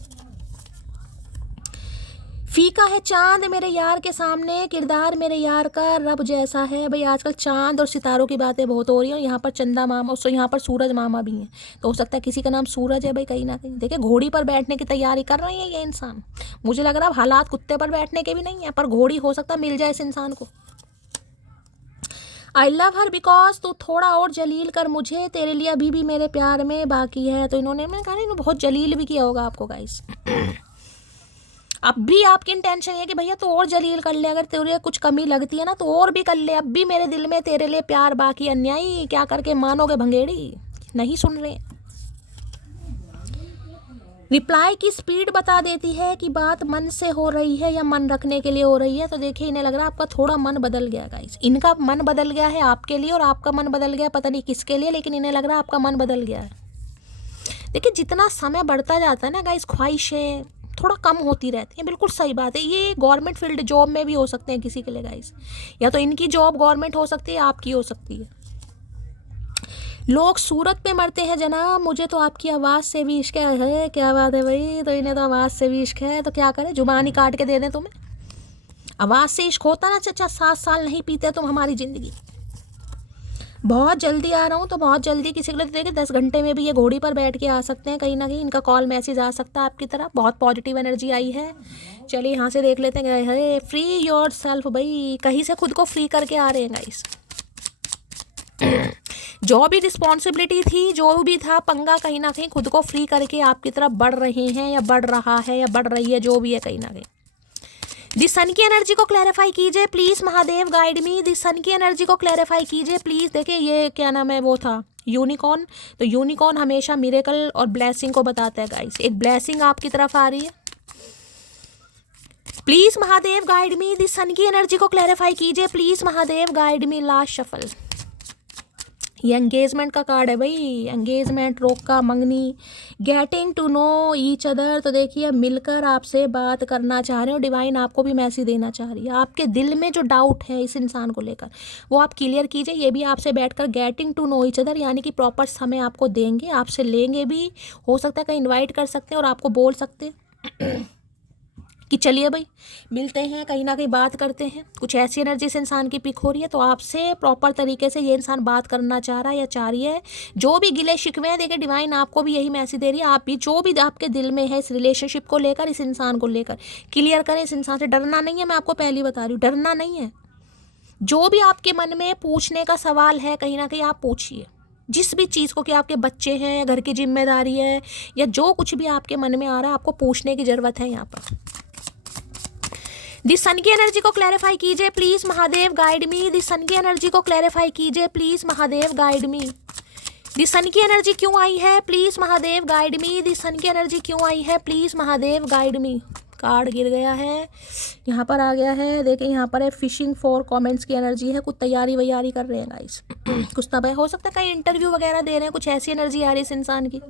फीका है चांद मेरे यार के सामने, किरदार मेरे यार का रब जैसा है। भाई आजकल चांद और सितारों की बातें बहुत हो रही हैं, यहाँ पर चंदा मामा, उससे यहाँ पर सूरज मामा भी हैं। तो हो सकता है किसी का नाम सूरज है भाई कहीं ना कहीं। देखिए घोड़ी पर बैठने की तैयारी कर रहे हैं ये इंसान। मुझे लग रहा है हालात कुत्ते पर बैठने के भी नहीं है, पर घोड़ी हो सकता है मिल जाए इस इंसान को। आई लव हर बिकॉज तू थोड़ा और जलील कर मुझे, तेरे लिए अभी भी मेरे प्यार में बाकी है। तो इन्होंने, मैंने कहा इन्होंने बहुत जलील भी किया होगा आपको गाइस। अब भी आपकी इंटेंशन है कि भैया तू और जलील कर ले, अगर तेरे कुछ कमी लगती है ना तो और भी कर ले, अब भी मेरे दिल में तेरे लिए प्यार बाकी। अन्यायी क्या करके मानोगे भंगेड़ी, नहीं सुन रहे। रिप्लाई की स्पीड बता देती है कि बात मन से हो रही है या मन रखने के लिए हो रही है। तो देखिए इन्हें लग रहा है आपका थोड़ा मन बदल गया गाइस। इनका मन बदल गया है आपके लिए, और आपका मन बदल गया पता नहीं किसके लिए, लेकिन इन्हें लग रहा है आपका मन बदल गया है। देखिए जितना समय बढ़ता जाता है ना गाइस, ख्वाहिशें थोड़ा कम होती रहती हैं। बिल्कुल सही बात है। ये गवर्नमेंट फील्ड जॉब में भी हो सकते हैं किसी के लिए गाइस, या तो इनकी जॉब गवर्नमेंट हो सकती है, आपकी हो सकती है। लोग सूरत पे मरते हैं जनाब, मुझे तो आपकी आवाज़ से भी इश्क है। क्या बात है भाई, तो इन्हें तो आवाज़ से भी इश्क है, तो क्या करें, जुबानी काट के दे दें तुम्हें। आवाज़ से इश्क होता ना चचा, 7 साल नहीं पीते तुम हमारी ज़िंदगी। बहुत जल्दी आ रहा हूँ, तो बहुत जल्दी किसी के लिए देखिए 10 घंटे में भी ये घोड़ी पर बैठ के आ सकते हैं, कहीं ना कहीं इनका कॉल मैसेज आ सकता है आपकी तरफ। बहुत पॉजिटिव एनर्जी आई है। चलिए यहाँ से देख लेते हैं। अरे फ्री योर सेल्फ भाई, कहीं से खुद को फ्री करके आ रहे हैं गाइस। जो भी रिस्पॉन्सिबिलिटी थी, जो भी था पंगा, कहीं ना कहीं खुद को फ्री करके आपकी तरफ बढ़ रहे हैं, या बढ़ रहा है, या बढ़ रही है, जो भी है कहीं ना कहीं। दी सन की एनर्जी को क्लैरिफाई कीजिए please Mahadev, guide me. The sun की एनर्जी को क्लैरिफाई कीजिए प्लीज। देखिए ये क्या नाम है, वो था यूनिकॉर्न। तो यूनिकॉर्न हमेशा मिरेकल और ब्लेसिंग को बताता है गाइस। एक ब्लेसिंग आपकी तरफ आ रही है। Please Mahadev guide me. The sun की एनर्जी को क्लैरिफाई कीजिए please Mahadev, guide me. Last shuffle, ये एंगेजमेंट का कार्ड है भाई। एंगेजमेंट, रोका, मंगनी, getting to know each other. तो देखिए मिलकर आपसे बात करना चाह रहे हैं, और डिवाइन आपको भी मैसेज देना चाह रही है। आपके दिल में जो डाउट है इस इंसान को लेकर, वो आप क्लियर कीजिए। ये भी आपसे बैठकर getting to know each other, यानी कि प्रॉपर समय आपको देंगे, आपसे लेंगे भी। हो सकता है कहीं इन्वाइट कर सकते हैं और आपको बोल सकते हैं कि चलिए भाई मिलते हैं, कहीं ना कहीं बात करते हैं। कुछ ऐसी एनर्जी से इंसान की पिक हो रही है, तो आपसे प्रॉपर तरीके से ये इंसान बात करना चाह रहा है या चाह रही है। जो भी गिले शिकवे हैं, देखिए डिवाइन आपको भी यही मैसेज दे रही है। आप भी जो भी आपके दिल में है इस रिलेशनशिप को लेकर, इस इंसान को लेकर, क्लियर करें। इस इंसान से डरना नहीं है, मैं आपको पहले बता रही हूँ, डरना नहीं है। जो भी आपके मन में पूछने का सवाल है, कहीं ना कहीं आप पूछिए। जिस भी चीज़ को, कि आपके बच्चे हैं, घर की जिम्मेदारी है, या जो कुछ भी आपके मन में आ रहा है, आपको पूछने की ज़रूरत है यहाँ पर। दी सन की एनर्जी को क्लैरिफाई कीजिए please Mahadev, guide me. The sun की एनर्जी को क्लैरिफाई कीजिए please Mahadev, guide me. The sun की एनर्जी क्यों आई है please Mahadev, guide me. The sun की एनर्जी क्यों आई है please Mahadev, guide me. Card गिर गया है, यहाँ पर आ गया है। देखिए यहाँ पर है फिशिंग फॉर कमेंट्स की एनर्जी है। कुछ तैयारी वैयारी कर रहे हैं गाइस। कुछ तब हो सकता है कहीं इंटरव्यू वगैरह दे रहे हैं, कुछ ऐसी एनर्जी आ रही है इस इंसान की।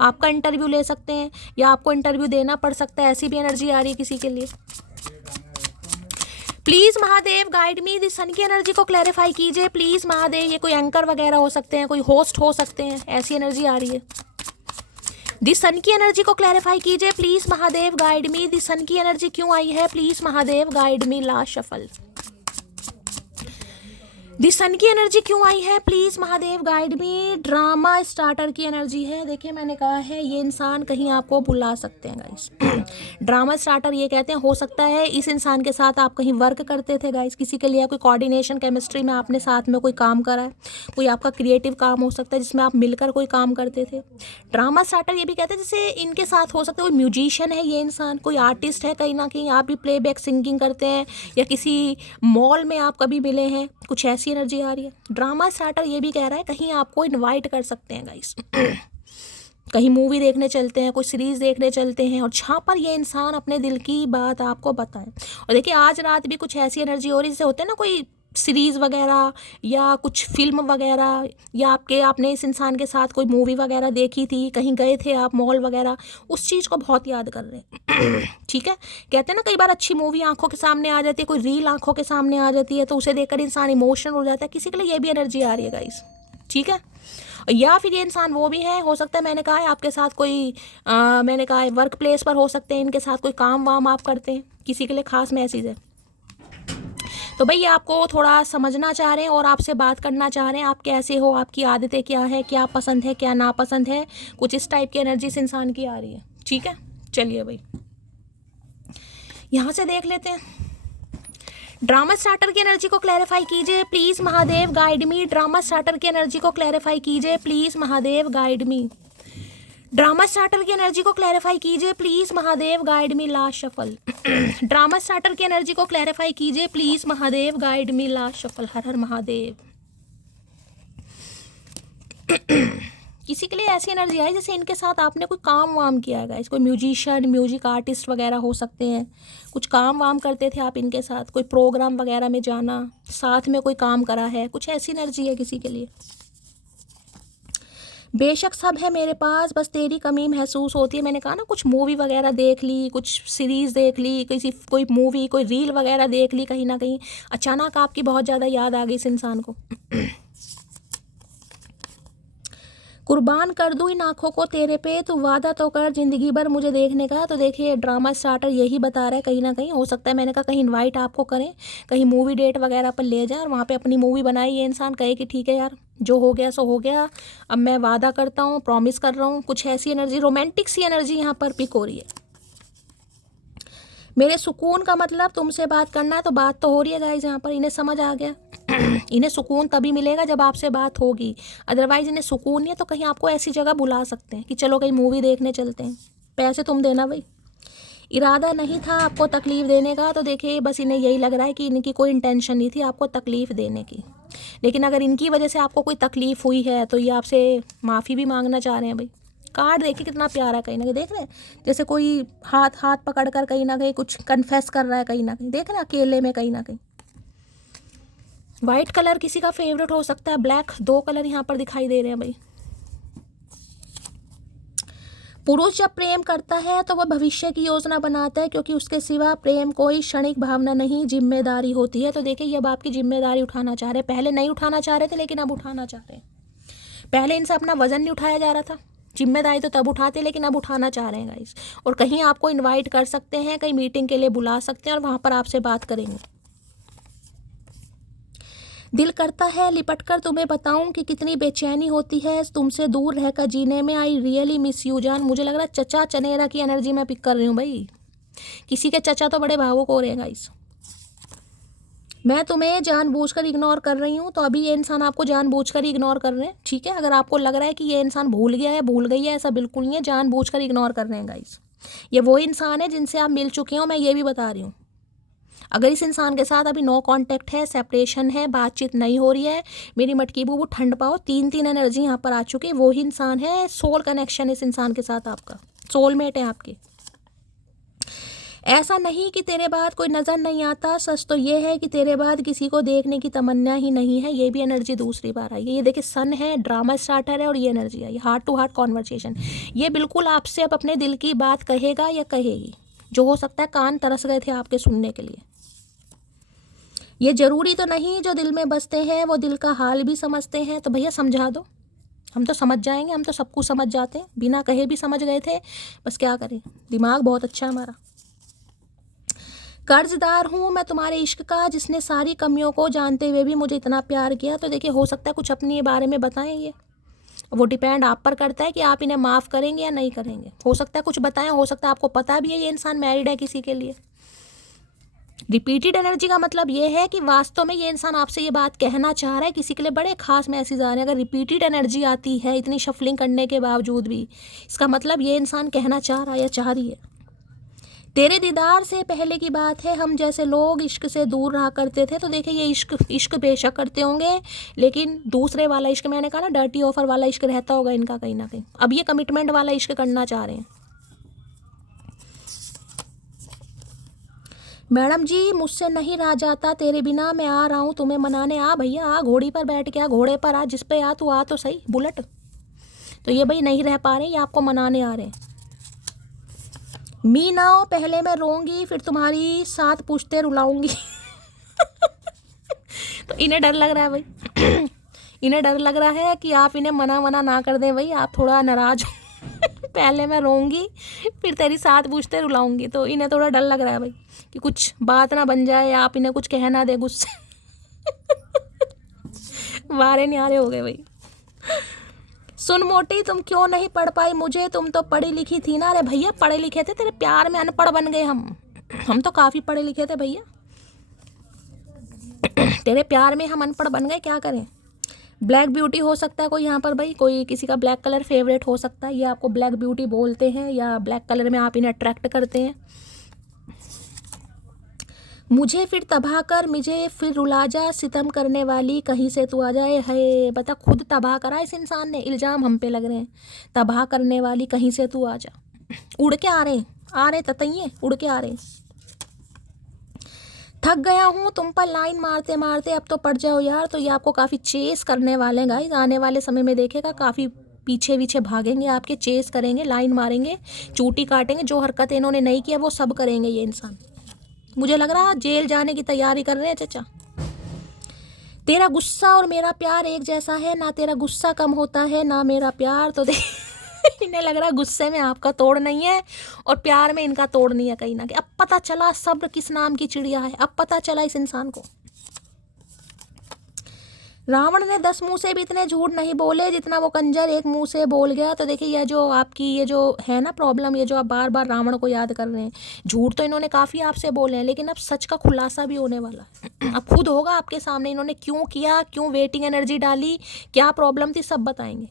आपका इंटरव्यू ले सकते हैं, या आपको इंटरव्यू देना पड़ सकता है, ऐसी भी एनर्जी आ रही है किसी के लिए। Please Mahadev guide me. The sun की एनर्जी को क्लैरिफाई कीजिए प्लीज महादेव। ये कोई एंकर वगैरह हो सकते हैं, कोई होस्ट हो सकते हैं, ऐसी एनर्जी आ रही है। दी सन की एनर्जी को क्लैरिफाई कीजिए please Mahadev, guide me. The sun की एनर्जी क्यों आई है please Mahadev, guide me. Last shuffle, the sun की एनर्जी क्यों आई है please Mahadev, guide me. Drama starter की एनर्जी है। देखिए मैंने कहा है ये इंसान कहीं आपको बुला सकते हैं गाइस। ड्रामा स्टार्टर ये कहते हैं, हो सकता है इस इंसान के साथ आप कहीं वर्क करते थे गाइस, किसी के लिए कोई कोऑर्डिनेशन केमिस्ट्री में आपने साथ में कोई काम करा है। कोई आपका क्रिएटिव काम हो सकता है जिसमें आप मिलकर कोई काम करते थे। ड्रामा स्टार्टर ये भी कहते हैं जैसे इनके साथ हो सकता है कोई म्यूजिशियन है ये इंसान, कोई आर्टिस्ट है, कहीं ना कहीं आप भी प्लेबैक सिंगिंग करते हैं, या किसी मॉल में आप कभी मिले हैं, कुछ ऐसी एनर्जी आ रही है। ड्रामा स्टार्टर ये भी कह रहा है कहीं आपको इनवाइट कर सकते हैं गाइस। कहीं मूवी देखने चलते हैं, कोई सीरीज देखने चलते हैं, और जहाँ पर ये इंसान अपने दिल की बात आपको बताएं। और देखिए आज रात भी कुछ ऐसी एनर्जी हो रही है, जैसे होते हैं ना कोई सीरीज़ वगैरह या कुछ फिल्म वगैरह, या आपने इस इंसान के साथ कोई मूवी वगैरह देखी थी, कहीं गए थे आप मॉल वगैरह, उस चीज़ को बहुत याद कर रहे हैं। ठीक है, कहते हैं ना कई बार अच्छी मूवी आंखों के सामने आ जाती है, कोई रील आंखों के सामने आ जाती है, तो उसे देखकर इंसान इमोशनल हो जाता है। किसी के लिए ये भी एनर्जी आ रही है गाइस, ठीक है। या फिर ये इंसान वो भी है, हो सकता है मैंने कहा है आपके साथ कोई मैंने कहा है वर्क प्लेस पर हो सकते हैं, इनके साथ कोई काम वाम आप करते हैं, किसी के लिए खास मैसेज है। तो भाई आपको थोड़ा समझना चाह रहे हैं और आपसे बात करना चाह रहे हैं, आप कैसे हो, आपकी आदतें क्या है, क्या पसंद है, क्या नापसंद है, कुछ इस टाइप की एनर्जी से इंसान की आ रही है। ठीक है, चलिए भाई यहाँ से देख लेते हैं। ड्रामा स्टार्टर की एनर्जी को क्लैरिफाई कीजिए please Mahadev, guide me. Drama starter की एनर्जी को क्लैरिफाई कीजिए please Mahadev, guide me. Drama starter की एनर्जी को क्लैरिफाई कीजिए please Mahadev, guide me. Last shuffle, drama starter की एनर्जी को क्लैरिफाई कीजिए please Mahadev, guide me. Last shuffle, हर हर महादेव। किसी के लिए ऐसी एनर्जी आई जैसे इनके साथ आपने कोई काम वाम किया है गाइस, कोई म्यूजिशियन, म्यूजिक आर्टिस्ट वगैरह हो सकते हैं, कुछ काम वाम करते थे आप इनके साथ, कोई प्रोग्राम वगैरह में जाना, साथ में कोई काम करा है, कुछ ऐसी एनर्जी है किसी के लिए। बेशक सब है मेरे पास, बस तेरी कमी महसूस होती है। मैंने कहा ना कुछ मूवी वगैरह देख ली, कुछ सीरीज़ देख ली, कोई मूवी, कोई रील वगैरह देख ली, कहीं ना कहीं अचानक आपकी बहुत ज़्यादा याद आ गई इस इंसान को। कुर्बान कर दूँ इन आँखों को तेरे पे, तू वादा तो कर ज़िंदगी भर मुझे देखने का। तो देखिए ड्रामा स्टार्टर यही बता रहा है, कहीं ना कहीं हो सकता है मैंने कहा कहीं इनवाइट आपको करें, कहीं मूवी डेट वगैरह पर ले जाए और वहाँ पे अपनी मूवी बनाए ये इंसान, कहे कि ठीक है यार जो हो गया सो हो गया, अब मैं वादा करता हूँ, प्रॉमिस कर रहा हूँ। कुछ ऐसी एनर्जी, रोमांटिक सी एनर्जी यहाँ पर पिक हो रही है। मेरे सुकून का मतलब तुमसे बात करना है, तो बात तो हो रही है गाइज यहाँ पर। इन्हें समझ आ गया इन्हें सुकून तभी मिलेगा जब आपसे बात होगी, अदरवाइज इन्हें सुकून नहीं है तो कहीं आपको ऐसी जगह बुला सकते हैं कि चलो कहीं मूवी देखने चलते हैं, पैसे तुम देना भाई। इरादा नहीं था आपको तकलीफ़ देने का, तो देखिए बस इन्हें यही लग रहा है कि इनकी कोई इंटेंशन नहीं थी आपको तकलीफ़ देने की। लेकिन अगर इनकी वजह से आपको कोई तकलीफ़ हुई है तो ये आपसे माफ़ी भी मांगना चाह रहे हैं भाई। कार्ड देखिए कितना प्यारा, कहीं ना कहीं देख रहे हैं जैसे कोई हाथ हाथ पकड़ कर कहीं ना कहीं कुछ कन्फेस कर रहा है, कहीं ना कहीं देख रहे हैं अकेले में कहीं ना कहीं। वाइट कलर किसी का फेवरेट हो सकता है, ब्लैक, दो कलर यहाँ पर दिखाई दे रहे हैं भाई। पुरुष जब प्रेम करता है तो वह भविष्य की योजना बनाता है, क्योंकि उसके सिवा प्रेम कोई क्षणिक भावना नहीं, जिम्मेदारी होती है। तो देखिए ये अब आपकी जिम्मेदारी उठाना चाह रहे हैं, पहले नहीं उठाना चाह रहे थे लेकिन अब उठाना चाह रहे हैं। पहले इनसे अपना वजन नहीं उठाया जा रहा था, जिम्मेदारी तो तब उठाते लेकिन अब उठाना चाह रहे हैं गाइस। और कहीं आपको इनवाइट कर सकते हैं, कहीं मीटिंग के लिए बुला सकते हैं और वहाँ पर आपसे बात करेंगे। दिल करता है लिपट कर तुम्हें बताऊं कि कितनी बेचैनी होती है तुमसे दूर रहकर जीने में। आई रियली मिस यू जान। मुझे लग रहा है चचा चनेरा की एनर्जी मैं पिक कर रही हूँ भाई। किसी के चचा तो बड़े भावुक हो रहे हैं गाइस। मैं तुम्हें जानबूझकर इग्नोर कर रही हूँ, तो अभी ये इंसान आपको जानबूझकर ही इग्नोर कर रहे हैं, ठीक है। अगर आपको लग रहा है कि ये इंसान भूल गया है, भूल गई है, ऐसा बिल्कुल नहीं है, जानबूझकर इग्नोर कर रहे हैं गाइस। ये वो इंसान है जिनसे आप मिल चुके हो, मैं ये भी बता रही हूँ। अगर इस इंसान के साथ अभी नो कांटेक्ट है, सेपरेशन है, बातचीत नहीं हो रही है, मेरी मटकी बूबू ठंड पाओ, तीन एनर्जी यहाँ पर आ चुकी है। वो ही इंसान है, सोल कनेक्शन इस इंसान के साथ आपका, सोलमेट है आपके। ऐसा नहीं कि तेरे बाद कोई नज़र नहीं आता, सच तो ये है कि तेरे बाद किसी को देखने की तमन्ना ही नहीं है। ये भी एनर्जी दूसरी बार आई है। ये देखिए सन है, ड्रामा स्टार्टर है और ये एनर्जी आई, हार्ट टू हार्ट कॉन्वर्सेशन। ये बिल्कुल आपसे अब अपने दिल की बात कहेगा या कहेगी, जो हो सकता है कान तरस गए थे आपके सुनने के लिए। ये ज़रूरी तो नहीं जो दिल में बसते हैं वो दिल का हाल भी समझते हैं। तो भैया समझा दो, हम तो समझ जाएंगे, हम तो सब कुछ समझ जाते हैं, बिना कहे भी समझ गए थे, बस क्या करें, दिमाग बहुत अच्छा है हमारा। कर्जदार हूँ मैं तुम्हारे इश्क का, जिसने सारी कमियों को जानते हुए भी मुझे इतना प्यार किया। तो देखिए हो सकता है कुछ अपने बारे में बताएं, ये वो डिपेंड आप पर करता है कि आप इन्हें माफ़ करेंगे या नहीं करेंगे। हो सकता है कुछ बताएं, हो सकता है आपको पता भी है ये इंसान मैरिड है किसी के लिए। रिपीटेड एनर्जी का मतलब ये है कि वास्तव में ये इंसान आपसे ये बात कहना चाह रहा है, किसी के लिए बड़े खास मैसेज आ रहे हैं। अगर रिपीटेड एनर्जी आती है इतनी शफलिंग करने के बावजूद भी, इसका मतलब ये इंसान कहना चाह रहा है या चाह रही है। तेरे दीदार से पहले की बात है, हम जैसे लोग इश्क से दूर रहा करते थे। तो देखिए ये इश्क बेशक करते होंगे, लेकिन दूसरे वाला इश्क, मैंने कहा ना डर्टी ऑफर वाला इश्क रहता होगा इनका कहीं ना कहीं। अब ये कमिटमेंट वाला इश्क करना चाह रहे हैं। मैडम जी मुझसे नहीं रहा जाता तेरे बिना, मैं आ रहा हूँ तुम्हें मनाने। आ भैया आ, घोड़ी पर बैठ के आ, घोड़े पर आ, जिस पे आ तू आ तो सही, बुलेट। तो ये भाई नहीं रह पा रहे, ये आपको मनाने आ रहे हैं। मी ना हो, पहले मैं रोऊंगी फिर तुम्हारी साथ पूछते रुलाऊंगी। तो इन्हें डर लग रहा है भाई। इन्हें डर लग रहा है कि आप इन्हें मना ना कर दें भाई, आप थोड़ा नाराज हो। पहले मैं रोऊंगी फिर तेरी साथ पूछते रुलाऊंगी। तो इन्हें थोड़ा डर लग रहा है भाई कि कुछ बात ना बन जाए, आप इन्हें कुछ कहना दे गुस्से। वारे न्यारे हो गए भाई। सुन मोटी तुम क्यों नहीं पढ़ पाई मुझे, तुम तो पढ़ी लिखी थी ना। अरे भैया पढ़े लिखे थे, तेरे प्यार में अनपढ़ बन गए हम तो काफ़ी पढ़े लिखे थे भैया। तेरे प्यार में हम अनपढ़ बन गए, क्या करें। ब्लैक ब्यूटी हो सकता है कोई यहाँ पर भाई, कोई किसी का ब्लैक कलर फेवरेट हो सकता है, ये आपको ब्लैक ब्यूटी बोलते हैं या ब्लैक कलर में आप इन्हें अट्रैक्ट करते हैं। मुझे फिर तबाह कर, मुझे फिर रुला जा, सितम करने वाली कहीं से तू आ जाए। है बता, खुद तबाह करा इस इंसान ने, इल्ज़ाम हम पे लग रहे हैं। तबाह करने वाली कहीं से तू आ जा। उड़ के आ रहे ततैये उड़ के आ रहे। थक गया हूँ तुम पर लाइन मारते मारते, अब तो पड़ जाओ यार। तो ये आपको काफ़ी चेस करने वाले हैं गाइस, आने वाले समय में देखेगा काफ़ी पीछे पीछे भागेंगे आपके, चेस करेंगे, लाइन मारेंगे, चूटी काटेंगे। जो हरकत इन्होंने नहीं किया वो सब करेंगे ये इंसान। मुझे लग रहा है जेल जाने की तैयारी कर रहे हैं चचा। तेरा गुस्सा और मेरा प्यार एक जैसा है, ना तेरा गुस्सा कम होता है ना मेरा प्यार। तो देख इन्हें लग रहा है गुस्से में आपका तोड़ नहीं है और प्यार में इनका तोड़ नहीं है कहीं ना कहीं। अब पता चला सब्र किस नाम की चिड़िया है, अब पता चला इस इंसान को। रावण ने 10 मुंह से भी इतने झूठ नहीं बोले जितना वो कंजर एक मुंह से बोल गया। तो देखिए ये जो आपकी ये जो है ना प्रॉब्लम, ये जो आप बार बार रावण को याद कर रहे हैं, झूठ तो इन्होंने काफ़ी आपसे बोले हैं, लेकिन अब सच का खुलासा भी होने वाला है। अब खुद होगा आपके सामने, इन्होंने क्यों किया, क्यों वेटिंग एनर्जी डाली, क्या प्रॉब्लम थी, सब बताएंगे।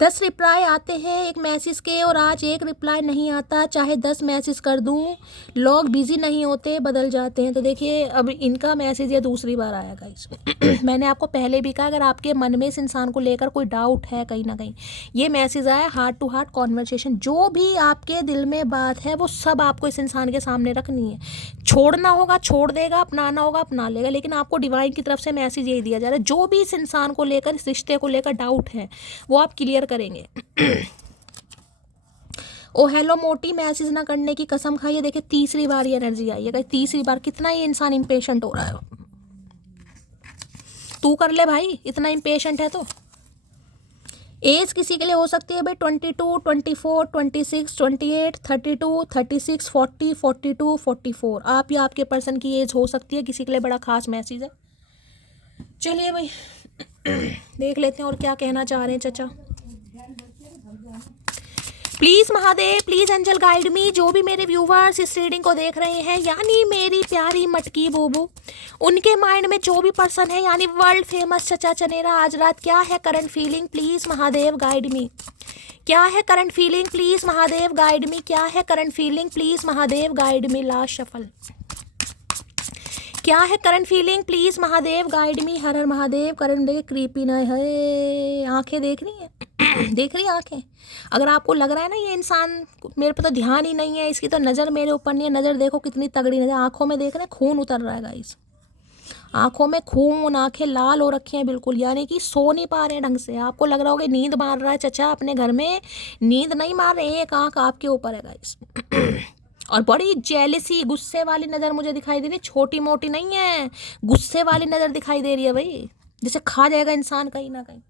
10 रिप्लाई आते हैं एक मैसेज के और आज एक रिप्लाई नहीं आता, चाहे 10 मैसेज कर दूं लोग बिजी नहीं होते, बदल जाते हैं। तो देखिए अब इनका मैसेज ये दूसरी बार आया गाइस। मैंने आपको पहले भी कहा अगर आपके मन में इस इंसान को लेकर कोई डाउट है कहीं ना कहीं, ये मैसेज आया हार्ट टू हार्ट कॉन्वर्सेशन। जो भी आपके दिल में बात है वो सब आपको इस इंसान के सामने रखनी है। छोड़ना होगा छोड़ देगा, अपनाना होगा अपना लेगा, लेकिन आपको डिवाइन की तरफ से मैसेज यही दिया जा रहा है, जो भी इस इंसान को लेकर, इस रिश्ते को लेकर डाउट है वो आप क्लियर करेंगे। ओ हेलो मोटी, मैसेज ना करने की कसम खाइए। देखिए तीसरी बार ये एनर्जी आई है, तीसरी बार। कितना ये इंसान इम्पेशेंट हो रहा है, तू कर ले भाई, इतना इम्पेशेंट है तो। एज किसी के लिए हो सकती है भाई 22, 24, 26, 28, 32, 36, 40, 42, 44। आप या आपके पर्सन की एज हो सकती है, किसी के लिए बड़ा खास मैसेज है। चलिए भाई देख लेते हैं और क्या कहना चाह रहे हैं चचा। Please Mahadev, please angel guide me. जो भी मेरे व्यूवर्स इस रीडिंग को देख रहे हैं, यानी मेरी प्यारी मटकी बोबो, उनके माइंड में जो भी पर्सन है, यानी वर्ल्ड फेमस चचा चनेरा, आज रात क्या है current feeling, please Mahadev guide मी। क्या है current feeling, please Mahadev guide मी। क्या है current feeling, please Mahadev guide me. Last shuffle. क्या है current feeling, please Mahadev guide मी। हर हर महादेव। करंट देख क्रीपी ना है, आंखें देख रही हैं देख रही आंखें। अगर आपको लग रहा है ना ये इंसान मेरे पे तो ध्यान ही नहीं है, इसकी तो नज़र मेरे ऊपर नहीं है, नज़र देखो कितनी तगड़ी नज़र, आंखों में देख रहे हैं खून उतर रहा है गाइस, आंखों में खून, आंखें लाल हो रखी हैं बिल्कुल, यानी कि सो नहीं पा रहे हैं ढंग से। आपको लग रहा होगा नींद मार रहा है चचा अपने घर में, नींद नहीं मार रहे, एक आंख आपके ऊपर है गाइस। और बड़ी जेलसी, गुस्से वाली नज़र मुझे दिखाई दे रही है, छोटी मोटी नहीं है, गुस्से वाली नज़र दिखाई दे रही है भाई, जैसे खा जाएगा इंसान कहीं ना कहीं।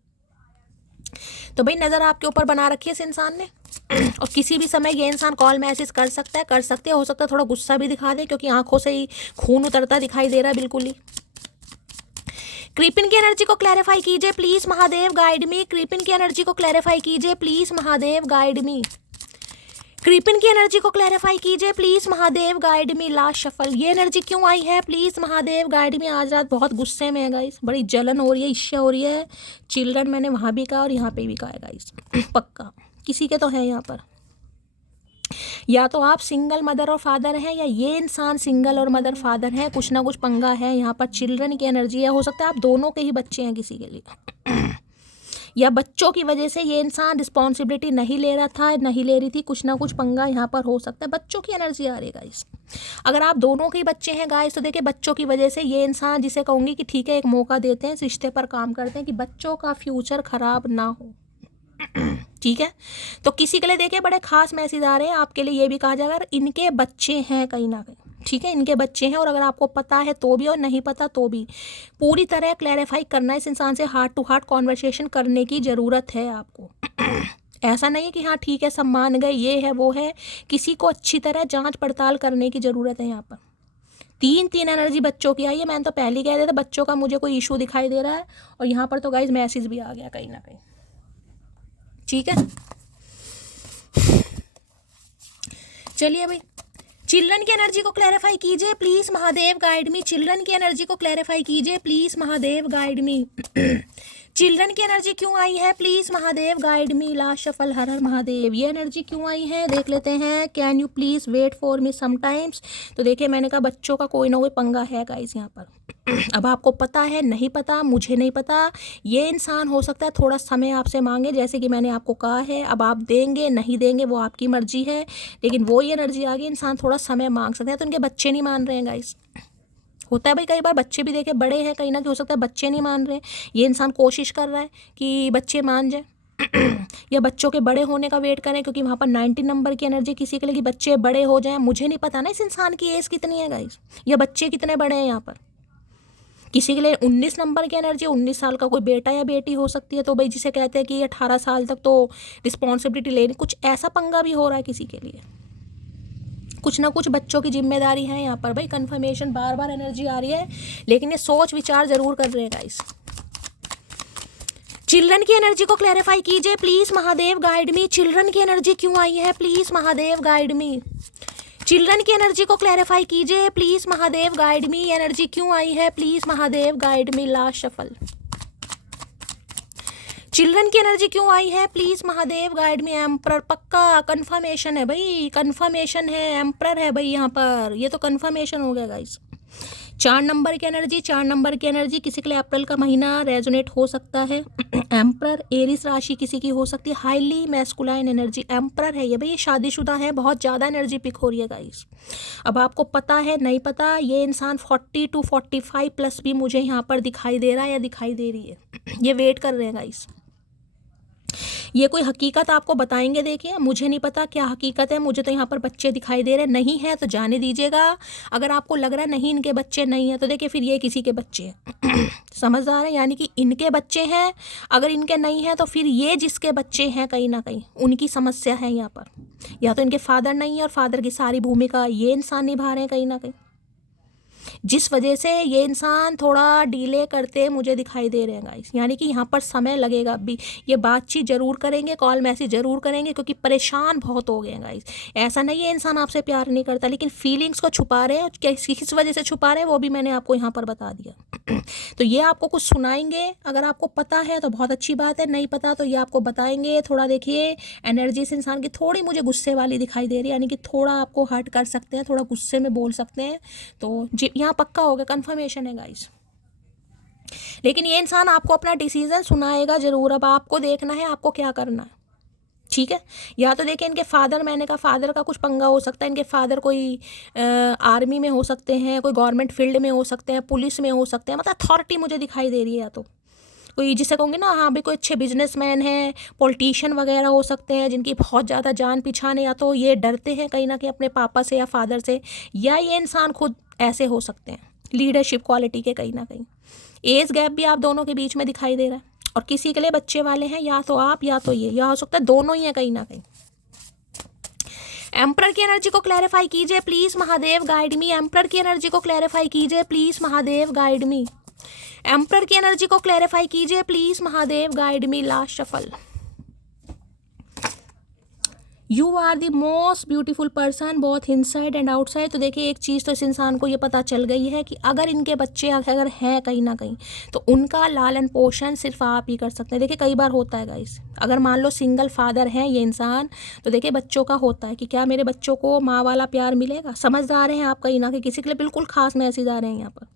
तो भाई नज़र आपके ऊपर बना रखी है इस इंसान ने, और किसी भी समय ये इंसान कॉल मैसेज कर सकता है, कर सकते हैं, हो सकता है थोड़ा गुस्सा भी दिखा दे, क्योंकि आंखों से ही खून उतरता दिखाई दे रहा है बिल्कुल ही। क्रीपिन की एनर्जी को क्लैरिफाई कीजिए प्लीज महादेव गाइड मी। क्रीपिन की एनर्जी को क्लैरिफाई कीजिए प्लीज महादेव गाइड मी। क्रीपिन की एनर्जी को क्लैरिफाई कीजिए please Mahadev guide me. Last shuffle. ये एनर्जी क्यों आई है, प्लीज महादेव गाइड मी। आज रात बहुत गुस्से में है गाइस, बड़ी जलन हो रही है, ईर्ष्या हो रही है। चिल्ड्रन मैंने वहाँ भी कहा और यहाँ पे भी कहा है गाइस, पक्का किसी के तो है यहाँ पर, या तो आप सिंगल मदर और फादर हैं, या ये इंसान सिंगल और मदर फादर है, कुछ ना कुछ पंगा है यहाँ पर। चिल्ड्रन की एनर्जी है, हो सकता है आप दोनों के ही बच्चे हैं किसी के लिए, या बच्चों की वजह से ये इंसान रिस्पॉन्सिबिलिटी नहीं ले रहा था, नहीं ले रही थी, कुछ ना कुछ पंगा यहाँ पर हो सकता है। बच्चों की एनर्जी आ रही है गाइस, अगर आप दोनों के ही बच्चे हैं गाइस, तो देखिए बच्चों की वजह से ये इंसान, जिसे कहूँगी कि ठीक है एक मौका देते हैं, इस रिश्ते पर काम करते हैं कि बच्चों का फ्यूचर खराब ना हो, ठीक है। तो किसी के लिए देखिए बड़े खास मैसेज आ रहे हैं, आपके लिए ये भी कहा जाएगा इनके बच्चे हैं कहीं ना कहीं, ठीक है, इनके बच्चे हैं, और अगर आपको पता है तो भी और नहीं पता तो भी पूरी तरह क्लैरिफाई करना है इस इंसान से, हार्ट टू हार्ट कॉन्वर्सेशन करने की ज़रूरत है आपको। ऐसा नहीं है कि हाँ ठीक है सब मान गए, ये है वो है, किसी को अच्छी तरह जांच पड़ताल करने की ज़रूरत है यहाँ पर। तीन एनर्जी बच्चों की आई है, मैंने तो पहले ही कह दिया था बच्चों का मुझे कोई इशू दिखाई दे रहा है, और यहाँ पर तो गाइज मैसेज भी आ गया कहीं ना कहीं, ठीक है। चलिए भाई, चिल्ड्रन की एनर्जी को क्लैरिफाई कीजिए please Mahadev guide me. Children की एनर्जी को क्लैरिफाई कीजिए please Mahadev guide me. Children की एनर्जी क्यों आई है, please Mahadev guide me. Last shuffle. हर हर महादेव। ये एनर्जी क्यों आई है देख लेते हैं। Can you please wait for me sometimes. तो देखिए मैंने कहा बच्चों का कोई ना कोई पंगा है गाइस यहाँ पर। अब आपको पता है नहीं पता, मुझे नहीं पता, ये इंसान हो सकता है थोड़ा समय आपसे मांगे, जैसे कि मैंने आपको कहा है। अब आप देंगे नहीं देंगे वो आपकी मर्जी है, लेकिन वो ये एनर्जी आ गई, इंसान थोड़ा समय मांग सकते हैं। तो उनके बच्चे नहीं मान रहे हैं गाइस, होता है भाई कई बार, बच्चे भी देखे बड़े हैं कहीं ना, हो सकता है बच्चे नहीं मान रहे, ये इंसान कोशिश कर रहा है कि बच्चे मान जाए, या बच्चों के बड़े होने का वेट करें, क्योंकि वहाँ पर 19 नंबर की एनर्जी किसी के लिए कि बच्चे बड़े हो जाएं। मुझे नहीं पता ना इस इंसान की एज कितनी है गाइस, या बच्चे कितने बड़े हैं यहाँ पर। किसी के लिए 19 नंबर की एनर्जी, 19 साल का कोई बेटा या बेटी हो सकती है, तो भाई जिसे कहते हैं कि 18 साल तक तो रिस्पॉन्सिबिलिटी लेनी, कुछ ऐसा पंगा भी हो रहा है किसी के लिए। कुछ ना कुछ बच्चों की जिम्मेदारी है यहाँ पर भाई। कंफर्मेशन बार बार एनर्जी आ रही है, लेकिन ये सोच विचार जरूर कर रहे हैं गाइस। चिल्ड्रन की एनर्जी को क्लैरिफाई कीजिए please Mahadev, guide me. Children की एनर्जी क्यों आई है please Mahadev, guide me. Children की एनर्जी को क्लैरिफाई कीजिए please Mahadev, guide me. Energy क्यों आई है please Mahadev, guide me. Last shuffle. Children की एनर्जी क्यों आई है please Mahadev, guide me. Emperor, पक्का कंफर्मेशन है भाई, कंफर्मेशन है, एम्परर है भाई यहाँ पर। ये तो कंफर्मेशन हो गया गाइस। 4 नंबर की एनर्जी, 4 नंबर की एनर्जी किसी के लिए अप्रैल का महीना रेजोनेट हो सकता है। एम्परर, एरिस राशि किसी की हो सकती है। हाईली मैस्कुलाइन एनर्जी, एम्परर है ये भाई, ये शादीशुदा है, बहुत ज़्यादा एनर्जी पिक हो रही है गाइस। अब आपको पता है नहीं पता, ये इंसान 40 to 45 प्लस भी मुझे यहाँ पर दिखाई दे रहा है या दिखाई दे रही है। ये वेट कर रहे हैं गाइस। ये कोई हकीकत आपको बताएंगे, देखिए मुझे नहीं पता क्या हकीकत है, मुझे तो यहाँ पर बच्चे दिखाई दे रहे हैं। नहीं है तो जाने दीजिएगा। अगर आपको लग रहा है नहीं इनके बच्चे नहीं है, तो देखिए फिर ये किसी के बच्चे हैं। समझ आ रहे हैं, यानी कि इनके बच्चे हैं। अगर इनके नहीं है तो फिर ये जिसके बच्चे हैं कहीं ना कहीं उनकी समस्या है यहाँ पर। या तो इनके फादर नहीं है और फादर की सारी भूमिका ये इंसान निभा रहे हैं कहीं ना कहीं, जिस वजह से ये इंसान थोड़ा डिले करते मुझे दिखाई दे रहे हैं गाइस। यानी कि यहाँ पर समय लगेगा अभी। ये बातचीत जरूर करेंगे, कॉल मैसेज जरूर करेंगे, क्योंकि परेशान बहुत हो गए हैं गाइस। ऐसा नहीं है इंसान आपसे प्यार नहीं करता, लेकिन फीलिंग्स को छुपा रहे हैं। किस वजह से छुपा रहे हैं वो भी मैंने आपको यहाँ पर बता दिया। तो ये आपको कुछ सुनाएंगे, अगर आपको पता है तो बहुत अच्छी बात है, नहीं पता तो ये आपको बताएंगे। थोड़ा देखिए एनर्जी से इंसान की थोड़ी मुझे गुस्से वाली दिखाई दे रही है, यानी कि थोड़ा आपको हर्ट कर सकते हैं, थोड़ा गुस्से में बोल सकते हैं। तो यहाँ पक्का हो गया, कंफर्मेशन है गाइस। लेकिन ये इंसान आपको अपना डिसीजन सुनाएगा जरूर। अब आपको देखना है आपको क्या करना है, ठीक है। या तो देखिए इनके फादर, मैंने कहा फादर का कुछ पंगा हो सकता है। इनके फादर कोई आर्मी में हो सकते हैं, कोई गवर्नमेंट फील्ड में हो सकते हैं, पुलिस में हो सकते हैं, मतलब अथॉरिटी मुझे दिखाई दे रही है। या तो कोई जिसे कहूँगी ना, हाँ भाई कोई अच्छे बिजनेसमैन हैं, पॉलिटिशियन वगैरह हो सकते हैं जिनकी बहुत ज़्यादा जान पहचान है। या तो ये डरते हैं कहीं ना कहीं अपने पापा से या फादर से, या ये इंसान खुद ऐसे हो सकते हैं लीडरशिप क्वालिटी के कहीं ना कहीं। एज गैप भी आप दोनों के बीच में दिखाई दे रहा है। और किसी के लिए बच्चे वाले हैं, या तो आप या तो ये, या हो सकता है दोनों ही है कहीं ना कहीं। एम्परर की एनर्जी को क्लैरिफाई कीजिए please Mahadev, guide me. Emperor की एनर्जी को क्लैरिफाई कीजिए please Mahadev, guide me. Emperor की एनर्जी को क्लैरिफाई कीजिए please Mahadev, guide me. Last shuffle. You are the most beautiful person both inside and outside. तो देखिए एक चीज़ तो इस इंसान को ये पता चल गई है कि अगर इनके बच्चे अगर हैं कहीं ना कहीं, तो उनका लालन पोषण सिर्फ आप ही कर सकते हैं। देखिए कई बार होता है गाइस, अगर मान लो सिंगल फादर है ये इंसान, तो देखिए बच्चों का होता है कि क्या मेरे बच्चों को माँ वाला प्यार मिलेगा। समझदार हैं आप कहीं ना कहीं, किसी के लिए बिल्कुल खास मैसेज आ रहे हैं यहाँ पर।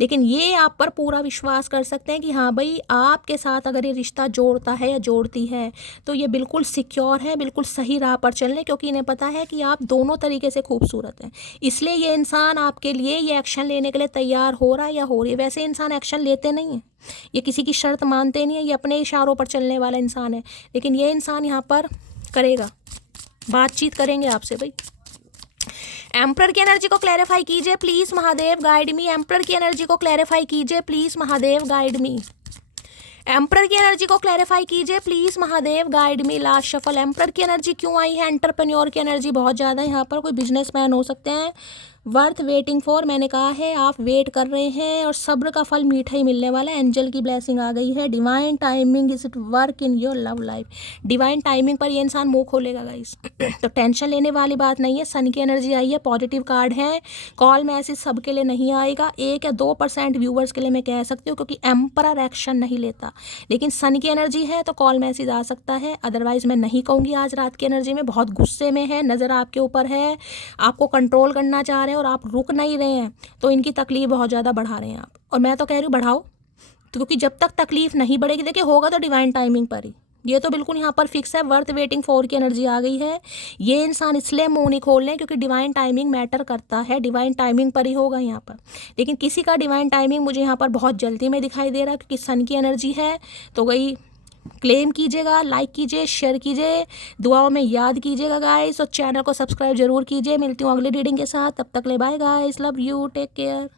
लेकिन ये आप पर पूरा विश्वास कर सकते हैं कि हाँ भाई आपके साथ अगर ये रिश्ता जोड़ता है या जोड़ती है तो ये बिल्कुल सिक्योर है, बिल्कुल सही राह पर चलने, क्योंकि इन्हें पता है कि आप दोनों तरीके से खूबसूरत हैं। इसलिए ये इंसान आपके लिए ये एक्शन लेने के लिए तैयार हो रहा है या हो रही है। वैसे इंसान एक्शन लेते नहीं हैं, ये किसी की शर्त मानते नहीं है, ये अपने इशारों पर चलने वाला इंसान है। लेकिन ये इंसान यहाँ पर करेगा, बातचीत करेंगे आपसे भाई। एम्परर की एनर्जी को क्लैरिफाई कीजिए please Mahadev, guide me. Emperor की एनर्जी को क्लैरिफाई कीजिए please Mahadev, guide me. Emperor की एनर्जी को क्लैरिफाई कीजिए please Mahadev, guide me. Last shuffle. Emperor की एनर्जी क्यों आई है? एंटरप्रेन्योर की एनर्जी बहुत ज़्यादा है यहाँ पर, कोई बिजनेसमैन हो सकते हैं। वर्थ वेटिंग फॉर, मैंने कहा है आप वेट कर रहे हैं और सब्र का फल मीठा ही मिलने वाला है। एंजल की ब्लेसिंग आ गई है। Divine timing is it work in your love life. Divine timing पर ये इंसान मुंह खोलेगा गाइस। तो टेंशन लेने वाली बात नहीं है। सन की एनर्जी आई है, पॉजिटिव कार्ड है। कॉल मैसेज सबके लिए नहीं आएगा, 1 या 2% व्यूवर्स के लिए मैं कह सकती हूँ, क्योंकि एम्परर एक्शन नहीं लेता। लेकिन सन की एनर्जी है तो कॉल मैसेज आ सकता है, अदरवाइज मैं नहीं कहूँगी। आज रात की एनर्जी में बहुत गुस्से में है, नज़र आपके ऊपर है, आपको कंट्रोल करना चाह रहे हैं और आप रुक नहीं रहे हैं, तो इनकी तकलीफ बहुत ज़्यादा बढ़ा रहे हैं आप। और मैं तो कह रही हूँ बढ़ाओ, तो क्योंकि जब तक तकलीफ नहीं बढ़ेगी, देखिए होगा तो डिवाइन टाइमिंग पर ही, ये तो बिल्कुल यहाँ पर फिक्स है। वर्थ वेटिंग फॉर की एनर्जी आ गई है। ये इंसान इसलिए मुंह नहीं खोल रहे क्योंकि डिवाइन टाइमिंग मैटर करता है, डिवाइन टाइमिंग पर ही होगा यहाँ पर। लेकिन किसी का डिवाइन टाइमिंग मुझे यहाँ पर बहुत जल्दी में दिखाई दे रहा है, क्योंकि सन की एनर्जी है तो वही क्लेम कीजिएगा, लाइक कीजिए, शेयर कीजिए, दुआओं में याद कीजिएगा गाइस, और चैनल को सब्सक्राइब जरूर कीजिए। मिलती हूँ अगली रीडिंग के साथ, तब तक ले bye guys, love you, take care.